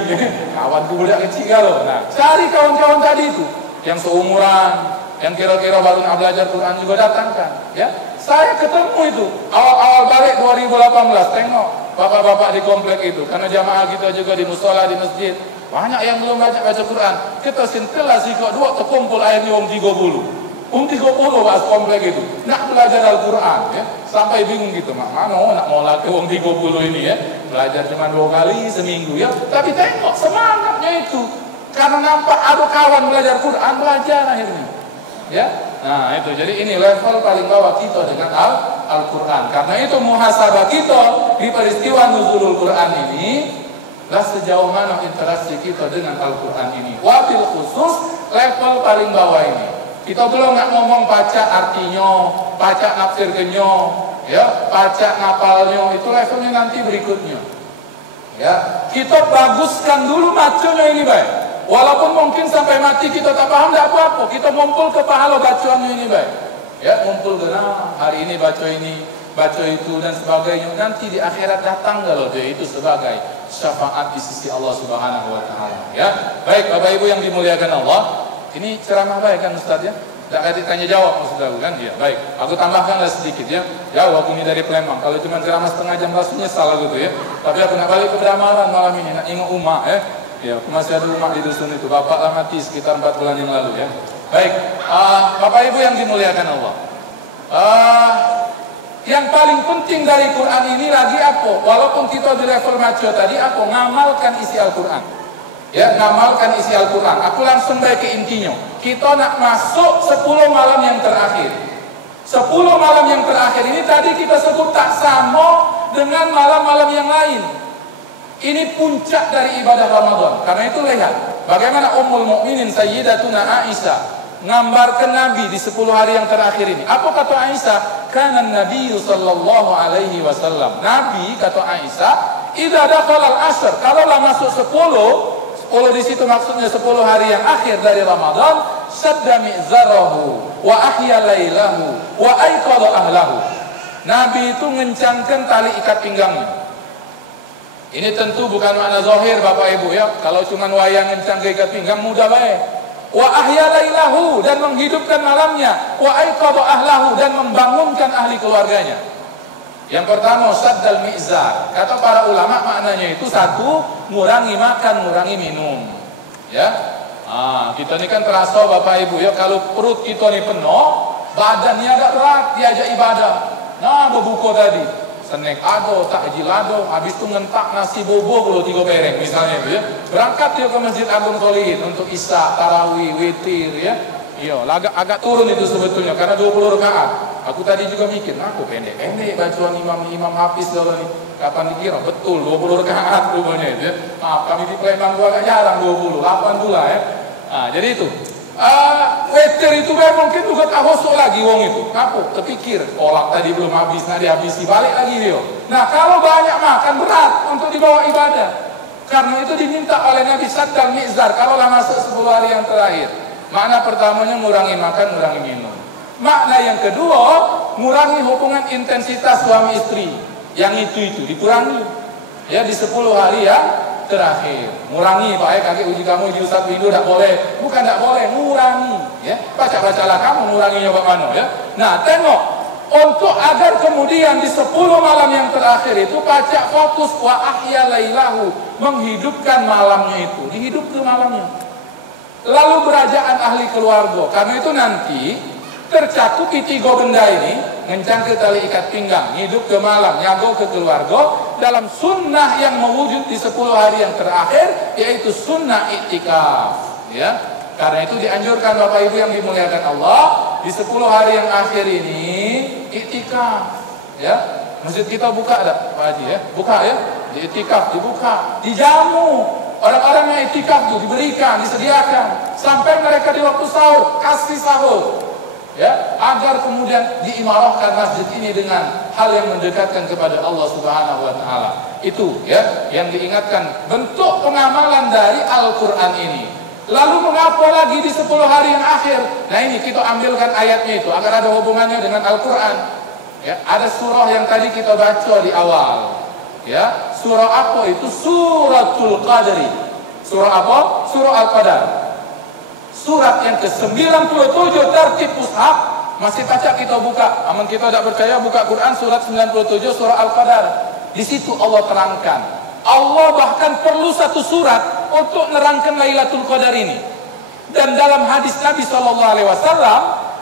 Kawanku budak kecil galau. Nah, cari kawan-kawan tadi itu yang seumuran, yang kira-kira baru nak belajar Quran juga datangkan, ya. Saya ketemu itu awal-awal balik 2018, tengok bapak-bapak di komplek itu, karena jamaah kita juga di musola, di masjid, banyak yang belum baca Quran. Kita sintelah sikok 2 terkumpul akhirnya 30 bahas komplek itu nak belajar Al-Quran ya. Sampai bingung gitu, mana nak mau lagi 30 ini ya, belajar cuma 2 kali seminggu ya. Tapi tengok semangatnya itu, karena nampak ada kawan belajar Quran, belajar akhirnya ya. Nah itu, jadi ini level paling bawah kita dengan Al-Quran. Karena itu muhasabah kita di peristiwa nuzulul Quran ini lah sejauh mana interaksi kita dengan Al-Quran ini. Wabil khusus level paling bawah ini. Kita belum nak ngomong baca artinya, baca nafsirnya, ya, baca ngapalnya, itu levelnya nanti berikutnya. Ya, kita baguskan dulu macamnya ini baik. Walaupun mungkin sampai mati kita tak paham, tak apa-apa. Kita ngumpul ke pahala bacaannya ini baik. Ya, ngumpul ke hari ini baca ini, baca itu dan sebagainya. Nanti di akhirat datang kalau dia itu sebagai syafaat di sisi Allah Subhanahu wa taala. Ya. Baik, Bapak Ibu yang dimuliakan Allah. Ini ceramah baik kan Ustaz ya? Tak ada tanya jawab maksud aku kan? Ya, baik. Aku tambahkanlah sedikit ya. Jauh aku ini dari Palembang. Kalau cuma ceramah setengah jam langsung nyesal gitu ya. Tapi aku nak balik ke Bramaran malam ini, nak ingat Umar ya. Ya, masih ada rumah di dusun itu. Bapak lah mati sekitar 4 bulan yang lalu ya. Baik, Bapak Ibu yang dimuliakan Allah. Yang paling penting dari Quran ini lagi apa? Walaupun kita di level maco tadi, apa? Ngamalkan isi Al-Quran. Ya, ngamalkan isi Al-Quran. Aku langsung baik ke intinya. Kita nak masuk 10 malam yang terakhir. 10 malam yang terakhir ini tadi kita sebut tak sama dengan malam-malam yang lain. Ini puncak dari ibadah Ramadan. Karena itu lihat bagaimana Ummul Mukminin Sayyidatuna Aisyah ngambarkan Nabi di 10 hari yang terakhir ini. Apa kata Aisyah? Kana Nabi sallallahu alaihi wasallam. Nabi kata Aisyah, idza dakhala al-ashr, kalau lah masuk 10 10 di situ maksudnya 10 hari yang akhir dari Ramadan. Sadda mi'zarahu wa ahya lailahu wa aiqadha ahlahu. Nabi itu ngencangkan tali ikat pinggangnya. Ini tentu bukan makna zahir Bapak Ibu ya. Kalau cuma wayang ngencang ke ikat pinggang mudah baik. Wa ahya lailahu, dan menghidupkan malamnya. Wa aiqadha ahlahu, dan membangunkan ahli keluarganya. Yang pertama saddal mi'zar. Kata para ulama maknanya itu satu, ngurangi makan, ngurangi minum. Ya. Kita ini kan terasa Bapak Ibu ya, kalau perut kita ini penuh, badannya agak berat, diajak ibadah. Nah, berbuka tadi, snack ado, takjil ado, habis itu ngentak nasi bobo kalau 3 pereng misalnya ya. Berangkat dia ke Masjid Agung Solihin untuk isya, tarawih, witir ya. Iya, agak turun itu sebetulnya karena 20 rakaat. Aku tadi juga mikir, aku pendek-pendek bacaan imam Hafiz dulu nih. Kapan dikira? Betul, 20 rakaat rupanya itu ya. Maaf, kami di Palembang agak jarang 20, 8 pula ya. Jadi itu. Witir itu kan mungkin juga tak hosok lagi wong itu. Apa? Terpikir, kolak tadi belum habis, nanti habisi balik lagi dia. Nah, kalau banyak makan berat untuk dibawa ibadah. Karena itu diminta oleh Nabi saddal mi'zar kalaulah masuk 10 hari yang terakhir. Makna pertamanya ngurangi makan, ngurangi minum. Makna yang kedua, ngurangi hubungan intensitas suami istri. Yang itu dikurangi. Ya, di 10 hari yang terakhir. Ngurangi, Pak, kakek uji kamu di Ustaz Windu tidak boleh. Bukan tidak boleh, ngurangi. Ya, baca-bacalah kamu nguranginya bagaimana ya. Nah, tengok. Untuk agar kemudian di 10 malam yang terakhir itu pacak fokus wa ahya lailahu, menghidupkan malamnya itu. Dihidup ke malamnya. Lalu berajaan ahli keluarga. Karena itu nanti tercakup 3 benda ini, ngencang ke tali ikat pinggang, hidup ke malam, nyago ke keluarga, dalam sunnah yang mewujud di 10 hari yang terakhir, yaitu sunnah iktikaf. Ya, karena itu dianjurkan Bapak Ibu yang dimuliakan Allah, di 10 hari yang akhir ini iktikaf. Ya, masjid kita buka ada Pak Haji ya, buka ya, di iktikaf dibuka, dijamu. Orang-orang yang iktikaf itu diberikan, disediakan sampai mereka di waktu sahur kasih sahur. Ya, agar kemudian diimarahkan masjid ini dengan hal yang mendekatkan kepada Allah Subhanahu wa taala. Itu ya yang diingatkan, bentuk pengamalan dari Al-Qur'an ini. Lalu mengapa lagi di 10 hari yang akhir? Nah, ini kita ambilkan ayatnya itu agar ada hubungannya dengan Al-Qur'an. Ya, ada surah yang tadi kita baca di awal. Ya, surah apa itu? Suratul Qadri. Surah apa? Surah Al-Qadar. Surat yang ke-97 tertib mushaf. Masih pacak kita buka. Aman kita tidak percaya, buka Quran surat 97 surah Al-Qadar. Di situ Allah terangkan. Allah bahkan perlu satu surat untuk nerangkan Lailatul Qadar ini. Dan dalam hadis Nabi SAW,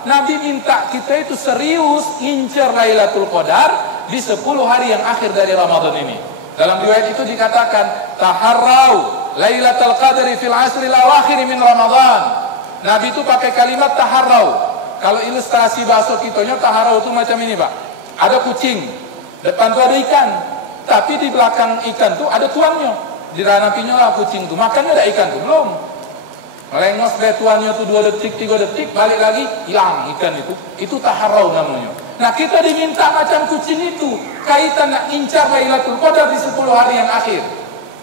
Nabi minta kita itu serius ngincer Lailatul Qadar di 10 hari yang akhir dari Ramadan ini. Dalam riwayat itu dikatakan, taharrau Lailatul Qadri fil asril awakhir min Ramadan. Nabi itu pakai kalimat taharrau. Kalau ilustrasi bahasa kitanya, taharrau itu macam ini, Pak. Ada kucing, depan itu ada ikan, tapi di belakang ikan itu ada tuannya. Diranapinya lah kucing itu, makannya ada ikan itu belum. Melengos dari tuannya itu 2 detik, 3 detik, balik lagi hilang ikan itu. Itu taharrau namanya. Nah, kita diminta macam kucing itu, kaitan nak incar Lailatul Qadar di 10 hari yang akhir.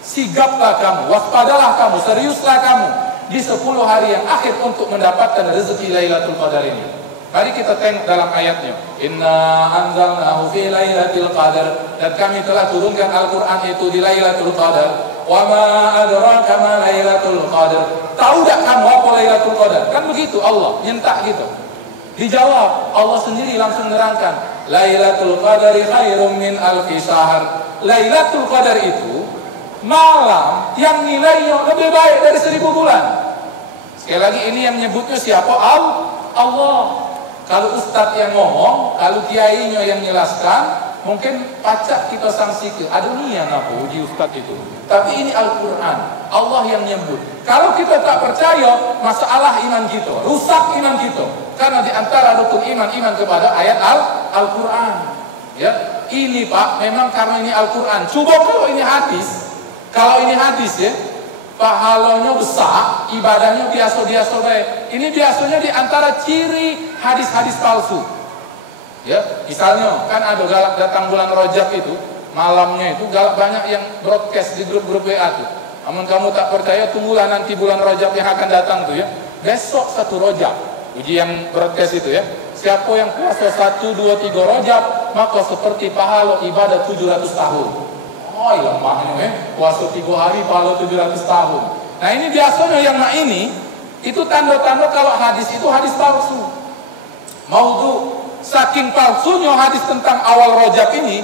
Sigaplah kamu, waspadalah kamu, seriuslah kamu di 10 hari yang akhir untuk mendapatkan rezeki Lailatul Qadar ini. Mari kita tengok dalam ayatnya. Inna anzalnahu fi Lailatul Qadar, dan kami telah turunkan Al-Qur'an itu di Lailatul Qadar. Wa ma adraka ma Lailatul Qadar. Tahu tak kamu apa Lailatul Qadar? Kan begitu Allah nyentak gitu. Dijawab, Allah sendiri langsung nerangkan, Lailatul Qadari khairum min alfi syahr. Lailatul Qadar itu malam yang nilainya lebih baik dari 1000 bulan. Sekali lagi, ini yang menyebutnya siapa? Allah. Kalau ustadz yang ngomong, kalau kiainya yang menjelaskan, mungkin pacak kita sanksi ke adunia apa uji ustadz itu. Tapi ini Al-Quran, Allah yang menyebut. Kalau kita tak percaya, masalah iman kita, rusak iman kita. Karena di antara rukun iman kepada ayat Al-Quran. Ya, ini Pak, memang karena ini Al-Quran. Coba kalau ini hadis ya, pahalanya besar, ibadahnya biasa-biasa baik. Ini biasanya di antara ciri hadis-hadis palsu. Ya, misalnya kan ada galak datang bulan Rajab itu, malamnya itu galak banyak yang broadcast di grup-grup WA tuh. Namun kamu tak percaya, tunggulah nanti bulan Rajab yang akan datang tuh ya. Besok 1 Rajab, ujian broadcast itu ya. Siapa yang puasa 1, 2, 3 Rajab, maka seperti pahala ibadah 700 tahun. Oh lemahnya ya, puasa 3 hari pahala 700 tahun. Nah ini biasanya yang ini, itu tanda-tanda kalau hadis itu hadis palsu. Maudhu, saking palsunya hadis tentang awal Rajab ini,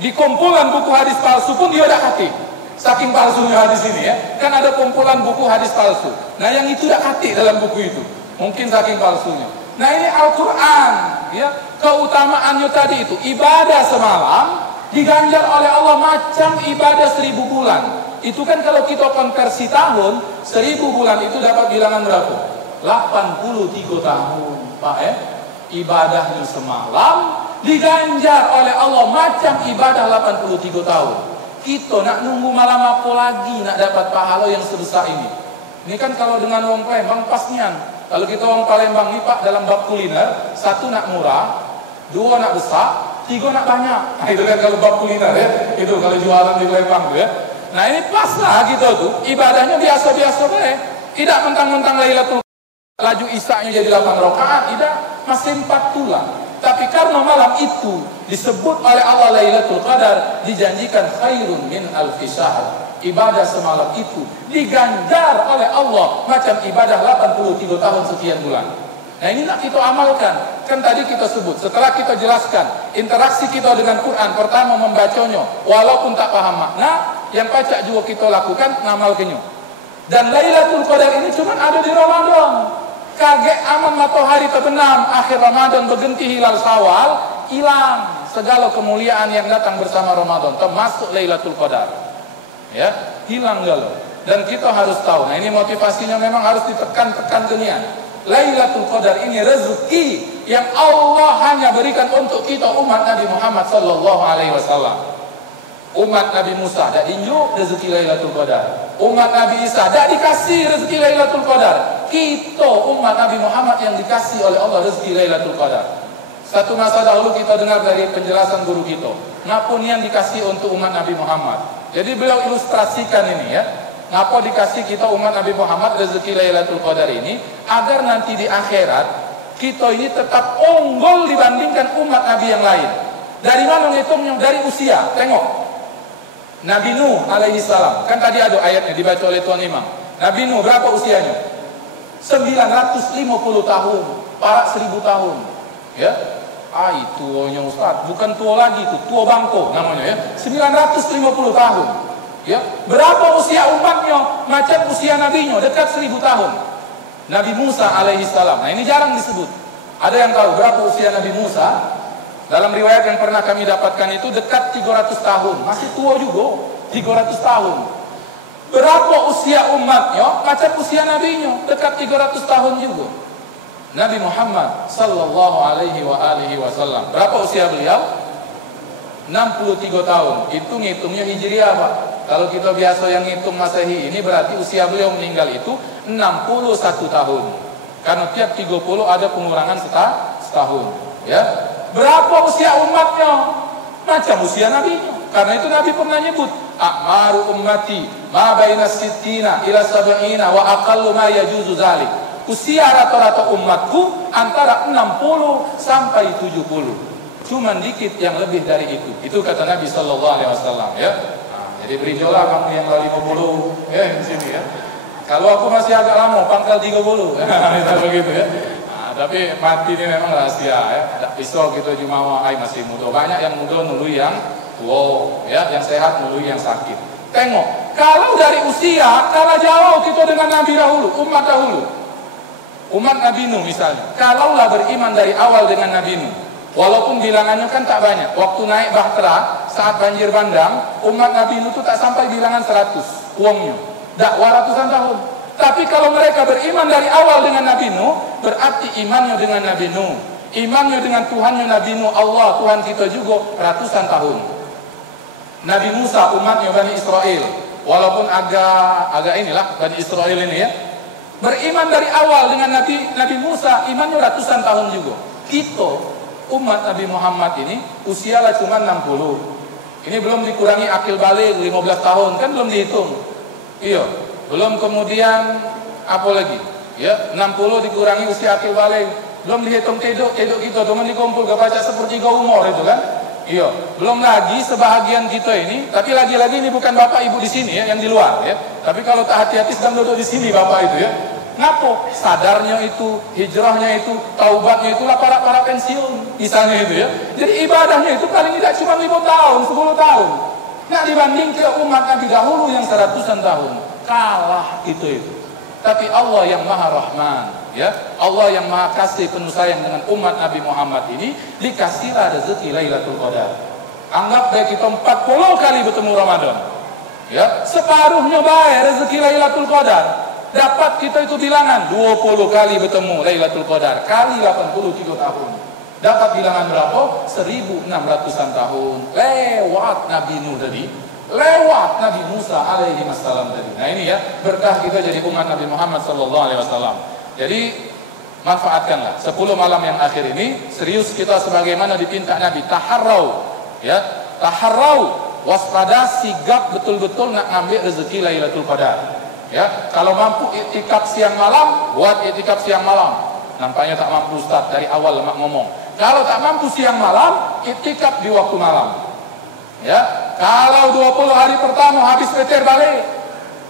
di kumpulan buku hadis palsu pun dia ada hati. Saking palsunya hadis ini ya, kan ada kumpulan buku hadis palsu. Nah yang itu tidak hati dalam buku itu, mungkin saking palsunya. Nah ini Al-Quran ya, keutamaannya tadi itu ibadah semalam diganjar oleh Allah macam ibadah 1000 bulan. Itu kan kalau kita konversi tahun, 1000 bulan itu dapat bilangan berapa? 83 tahun Pak ya. Ibadahnya semalam diganjar oleh Allah macam ibadah 83 tahun. Kita nak nunggu malam apa lagi nak dapat pahala yang sebesar ini? Ini kan kalau dengan wong Palembang pas nian. Kalau kita wong Palembang ini Pak dalam bab kuliner, 1 nak murah, 2 nak besar, 3 nak banyak. Nah, itu kan kalau bab kuliner ya. Itu kalau jualan di Palembang tuh ya. Nah ini pas lah gitu tuh. Ibadahnya biasa-biasa boleh. Tidak mentang-mentang Lailatul laju isya-nya jadi 8 rakaat, tidak, masih 4 tulang. Tapi karena malam itu disebut oleh Allah Lailatul Qadar, dijanjikan khairun min alfi syahr. Ibadah semalam itu diganjar oleh Allah macam ibadah 83 tahun sekian bulan. Nah ini nak kita amalkan. Kan tadi kita sebut, setelah kita jelaskan interaksi kita dengan Quran, pertama membacanya walaupun tak paham makna, yang pacak juga kita lakukan ngamalkannya. Dan Lailatul Qadar ini cuma ada di Ramadan. Kaget aman matahari terbenam akhir Ramadan berganti hilal Syawal, hilang segala kemuliaan yang datang bersama Ramadan, termasuk Lailatul Qadar. Ya, hilang galau. Dan kita harus tahu. Nah, ini motivasinya memang harus ditekan-tekan demikian. Lailatul Qadar ini rezeki yang Allah hanya berikan untuk kita umat Nabi Muhammad sallallahu alaihi wasallam. Umat Nabi Musa tak dinjuk rezeki Lailatul Qadar. Umat Nabi Isa tak dikasih rezeki Lailatul Qadar. Kita umat Nabi Muhammad yang dikasih oleh Allah rezeki Lailatul Qadar. Satu masa dahulu kita dengar dari penjelasan guru kita, ngapun yang dikasih untuk umat Nabi Muhammad. Jadi beliau ilustrasikan ini ya, ngapa dikasih kita umat Nabi Muhammad rezeki Lailatul Qadar ini, agar nanti di akhirat kita ini tetap unggul dibandingkan umat Nabi yang lain. Dari mana ngitungnya? Dari usia. Tengok Nabi Nuh alaihi salam, kan tadi ada ayatnya dibaca oleh Tuan Imam. Nabi Nuh berapa usianya? 950 tahun, parak 1000 tahun. Ya. Tuanya Ustaz, bukan tua lagi itu, tua bangko namanya ya. 950 tahun. Ya. Berapa usia umatnya? Macam usia nabinya, dekat 1000 tahun. Nabi Musa alaihi salam. Nah, ini jarang disebut. Ada yang tahu berapa usia Nabi Musa? Dalam riwayat yang pernah kami dapatkan itu dekat 300 tahun. Masih tua juga, 300 tahun. Berapa usia umatnya? Macam usia nabinya, dekat 300 tahun juga. Nabi Muhammad sallallahu alaihi wasallam. Berapa usia beliau? 63 tahun. Itu ngitungnya Hijriah, Pak. Kalau kita biasa yang ngitung Masehi, ini berarti usia beliau meninggal itu 61 tahun. Karena tiap 30 ada pengurangan setahun, ya. Berapa usia umatnya? Macam usia nabinya. Karena itu Nabi pernah nyebut, a'maru ummati ma baina sittina ila sab'ina wa aqallu ma yajuzu zalik. Usia rata-rata umatku antara 60 sampai 70. Cuman dikit yang lebih dari itu. Itu kata Nabi sallallahu alaihi wasallam ya. Nah, jadi berijolah kamu yang 50 ya di sini ya. Kalau aku masih agak lama pangkal 30. Begitu ya. Tapi mati ini memang rahasia ya. Tak pisau kita jumawa, masih muda. Banyak yang muda nului yang tua, ya, yang sehat nului yang sakit. Tengok, kalau dari usia, kalah jauh kita dengan Nabi dahulu, umat dahulu. Umat Nabi Nuh misalnya, kalaulah beriman dari awal dengan Nabi Nuh, walaupun bilangannya kan tak banyak. Waktu naik Bahtera, saat banjir bandang, umat Nabi Nuh itu tak sampai bilangan 100 uangnya. Dakwah ratusan tahun. Tapi kalau mereka beriman dari awal dengan Nabi Nuh, berarti imannya dengan Nabi Nuh, imannya dengan Tuhannya Nabi Nuh, Allah Tuhan kita juga ratusan tahun. Nabi Musa umatnya Bani Israel, walaupun agak inilah Bani Israel ini ya, beriman dari awal dengan Nabi Musa, imannya ratusan tahun juga. Kita umat Nabi Muhammad ini usialah cuma 60. Ini belum dikurangi akil balik 15 tahun, kan belum dihitung. Iya. Belum kemudian apa lagi? Ya, 60 dikurangi usia akil balik. Belum dihitung tedok kita teman dikumpul gak baca sepertiga umur itu kan? Iya. Belum lagi sebahagian kita ini, tapi lagi-lagi ini bukan bapak ibu di sini ya, yang di luar ya. Tapi kalau tak hati-hati sedang duduk di sini bapak itu ya. Ngapo? Sadarnya itu, hijrahnya itu, taubatnya itu lah para pensiun misalnya itu ya. Jadi ibadahnya itu paling tidak cuma 5 tahun, 10 tahun. Nah dibanding ke umat Nabi dahulu yang 100-an tahun, kalah itu. Tapi Allah yang Maha Rahman, ya, Allah yang Maha Kasih penuh sayang dengan umat Nabi Muhammad ini, dikasihlah rezeki Lailatul Qadar. Anggap baik kita 40 kali bertemu Ramadan, ya, separuhnya baik rezeki Lailatul Qadar. Dapat kita itu bilangan 20 kali bertemu Lailatul Qadar kali 83 tahun. Dapat bilangan berapa? 1600-an tahun. Lewat Nabi Nuh tadi, lewat Nabi Musa alaihi wassalam tadi. Nah ini ya, berkah kita jadi umat Nabi Muhammad sallallahu alaihi wasallam. Jadi manfaatkanlah 10 malam yang akhir ini. Serius kita sebagaimana dipinta Nabi, taharrau, ya, taharrau, waspada, sigap betul-betul nak ngambil rezeki Lailatul Qadar. Ya, kalau mampu iktikaf siang malam, buat iktikaf siang malam. Nampaknya tak mampu Ustaz, dari awal mak ngomong. Kalau tak mampu siang malam, iktikaf di waktu malam. Ya, kalau 20 hari pertama habis petir balik.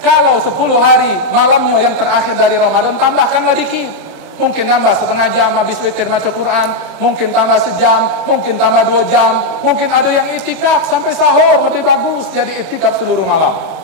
Kalau 10 hari malamnya yang terakhir dari Ramadan, tambahkanlah dikit. Mungkin nambah setengah jam habis petir baca Quran, mungkin tambah sejam, mungkin tambah 2 jam, mungkin ada yang iktikaf sampai sahur, lebih bagus jadi iktikaf seluruh malam.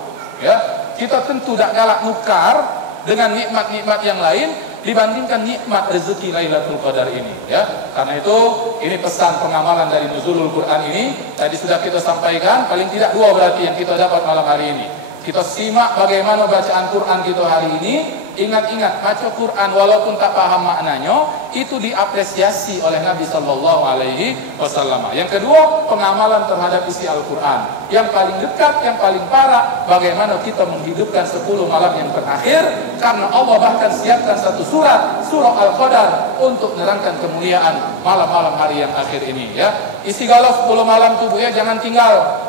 Ya, kita tentu tak galak nukar dengan nikmat-nikmat yang lain dibandingkan nikmat rezeki Lailatul Qadar ini, ya. Karena itu ini pesan pengamalan dari nuzulul Quran ini tadi sudah kita sampaikan, paling tidak 2 berarti yang kita dapat malam hari ini. Kita simak bagaimana bacaan Quran kita hari ini. Ingat-ingat, baca Quran walaupun tak paham maknanya, itu diapresiasi oleh Nabi Sallallahu Alaihi Wasallam. Yang kedua, pengamalan terhadap isi Al-Quran. Yang paling dekat, yang paling parah, bagaimana kita menghidupkan 10 malam yang terakhir. Karena Allah bahkan siapkan satu surah Al-Qadar untuk menerangkan kemuliaan malam-malam hari yang akhir ini. Ya, isi galau 10 malam tubuh ya, jangan tinggal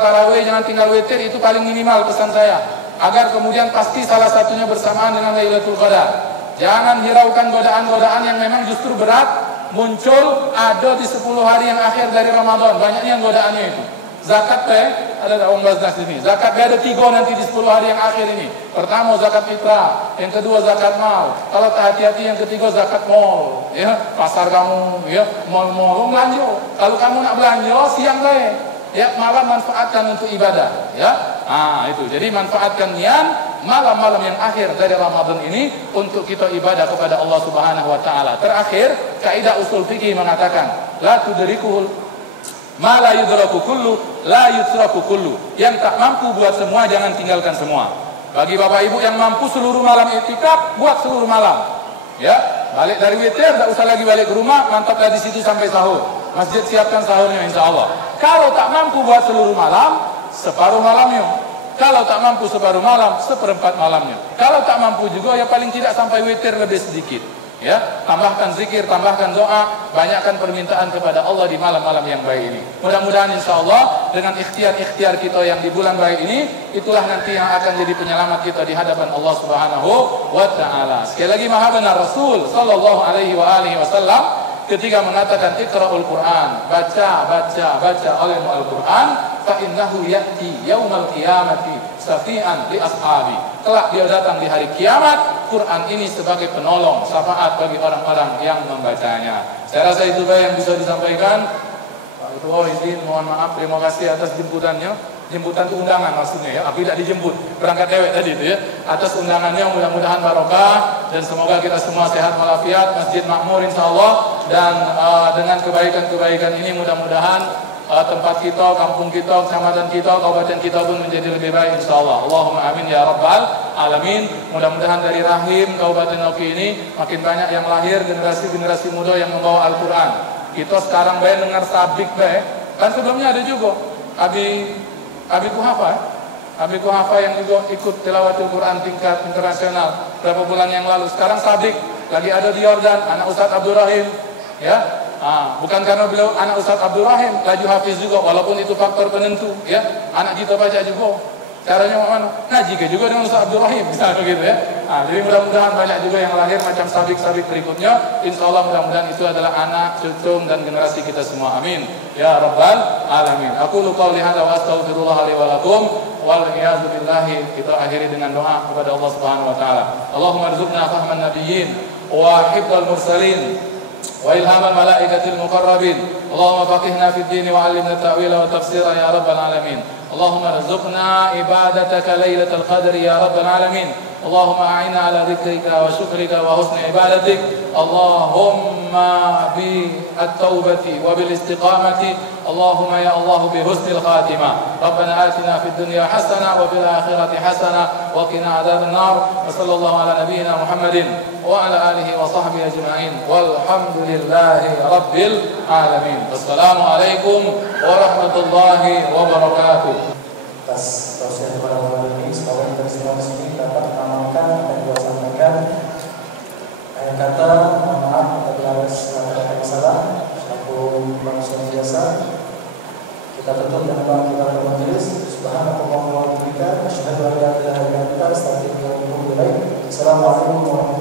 tarawih, jangan tinggal witir, itu paling minimal pesan saya. Agar kemudian pasti salah satunya bersamaan dengan Lailatul Qadar. Jangan hiraukan godaan-godaan yang memang justru berat muncul ada di 10 hari yang akhir dari Ramadan. Banyaknya yang godaannya itu. Zakat ada orang baznas ini. Zakat ada 3 nanti di 10 hari yang akhir ini. Pertama zakat fitrah, yang kedua zakat mal. Kalau tak hati-hati yang ketiga zakat mal. Ya, pasar kamu, ya, mal-mal belanja. Kalau kamu nak belanja siang ya, malam manfaatkan untuk ibadah, ya. Itu. Jadi manfaatkan malam-malam yang akhir dari Ramadan ini untuk kita ibadah kepada Allah Subhanahu wa taala. Terakhir, kaidah usul fikih mengatakan, la tudrikuhul ma la yudraku kullu, la yutraku kullu. Yang tak mampu buat semua jangan tinggalkan semua. Bagi Bapak Ibu yang mampu seluruh malam iktikaf, buat seluruh malam. Ya, balik dari witir, tak usah lagi balik ke rumah, mantaplah di situ sampai sahur. Masjid siapkan sahurnya insyaallah. Kalau tak mampu buat seluruh malam, separuh malamnya. Kalau tak mampu separuh malam, seperempat malamnya. Kalau tak mampu juga ya paling tidak sampai witir lebih sedikit. Ya, tambahkan zikir, tambahkan doa, banyakkan permintaan kepada Allah di malam-malam yang baik ini. Mudah-mudahan insyaallah dengan ikhtiar-ikhtiar kita yang di bulan baik ini, itulah nanti yang akan jadi penyelamat kita di hadapan Allah Subhanahu wa taala. Sekali lagi maha benar Rasul sallallahu alaihi wasallam ketika mengatakan iqra'ul Qur'an, baca olehmu Al-Qur'an, fa innahu ya'ti yaumal qiyamati safi'an li ashabi. Kelak dia datang di hari kiamat, Quran ini sebagai penolong, syafaat bagi orang-orang yang membacanya. Saya rasa itu yang bisa disampaikan. Pak Ketua izin mohon maaf, terima kasih atas jemputannya. Jemputan itu undangan maksudnya ya, aku tidak dijemput, berangkat dewek tadi itu ya. Atas undangannya mudah-mudahan barokah dan semoga kita semua sehat walafiat, masjid makmur insyaallah, dan dengan kebaikan-kebaikan ini mudah-mudahan tempat kita, kampung kita, kecamatan kita, kabupaten kita pun menjadi lebih baik insyaallah. Allahumma amin ya rabbal alamin. Mudah-mudahan dari rahim Kabupaten Oki ini makin banyak yang lahir, generasi-generasi muda yang membawa Al-Quran. Kita sekarang dengar sabik kan sebelumnya ada juga Abi Kuhafa yang juga ikut tilawatul Quran tingkat internasional berapa bulan yang lalu. Sekarang sabik lagi ada di Yordan, anak Ustaz Abdul Rahim, ya. Bukan karena beliau anak Ustaz Abdul Rahim laju hafiz juga, walaupun itu faktor penentu, ya. Anak kita baca juga, Caranya mana? Ngaji ke juga dengan Ustaz Abdul Rahim, misalnya begitu ya. Nah, jadi mudah-mudahan banyak juga yang lahir macam sabik-sabik berikutnya. Insya Allah mudah-mudahan itu adalah anak, cucu dan generasi kita semua. Amin. Ya Rabbal Alamin. Aku qouli hadza wa astaghfirullah li wa lakum. Wal iyadu billahi. Kita akhiri dengan doa kepada Allah Subhanahu wa taala. Allahumma rzuqna fahman nabiyyin wa hifdzal mursalin wa ilhamal malaikatil muqarrabin. Allahumma faqihna fid din wa 'allimna ta'wila wa tafsira ya rabbal alamin. Allahumma rzuqna ibadataka lailatul qadri ya rabbal alamin. Allahumma a'inna ala dzikrika wa syukrika wa husni ibadatik. Allahumma bi at-taubati wa bil istiqamati. Allahumma ya Allah bi husnil khatimah. Rabbana atina fid dunya hasanah wa fil akhirati hasanah wa qina adzaban nar. Wa sallallahu ala nabiyyina Muhammadin wa ala alihi wa sahbihi ajma'in. Walhamdulillahi rabbil alamin. Wassalamualaikum warahmatullahi wabarakatuh. Atas tausiah kepada ulama ini, semoga kita semua di sini dapat mengamalkan dan juga sampaikan. Akhir kata, mohon maaf apabila ada kata-kata yang salah. Selaku manusia biasa, kita tutup dengan doa kita pada majelis. Subhanallah wa bihamdihi, asyhadu an la ilaha illa anta, astaghfiruka wa atubu ilaik. Assalamualaikum warahmatullahi wabarakatuh.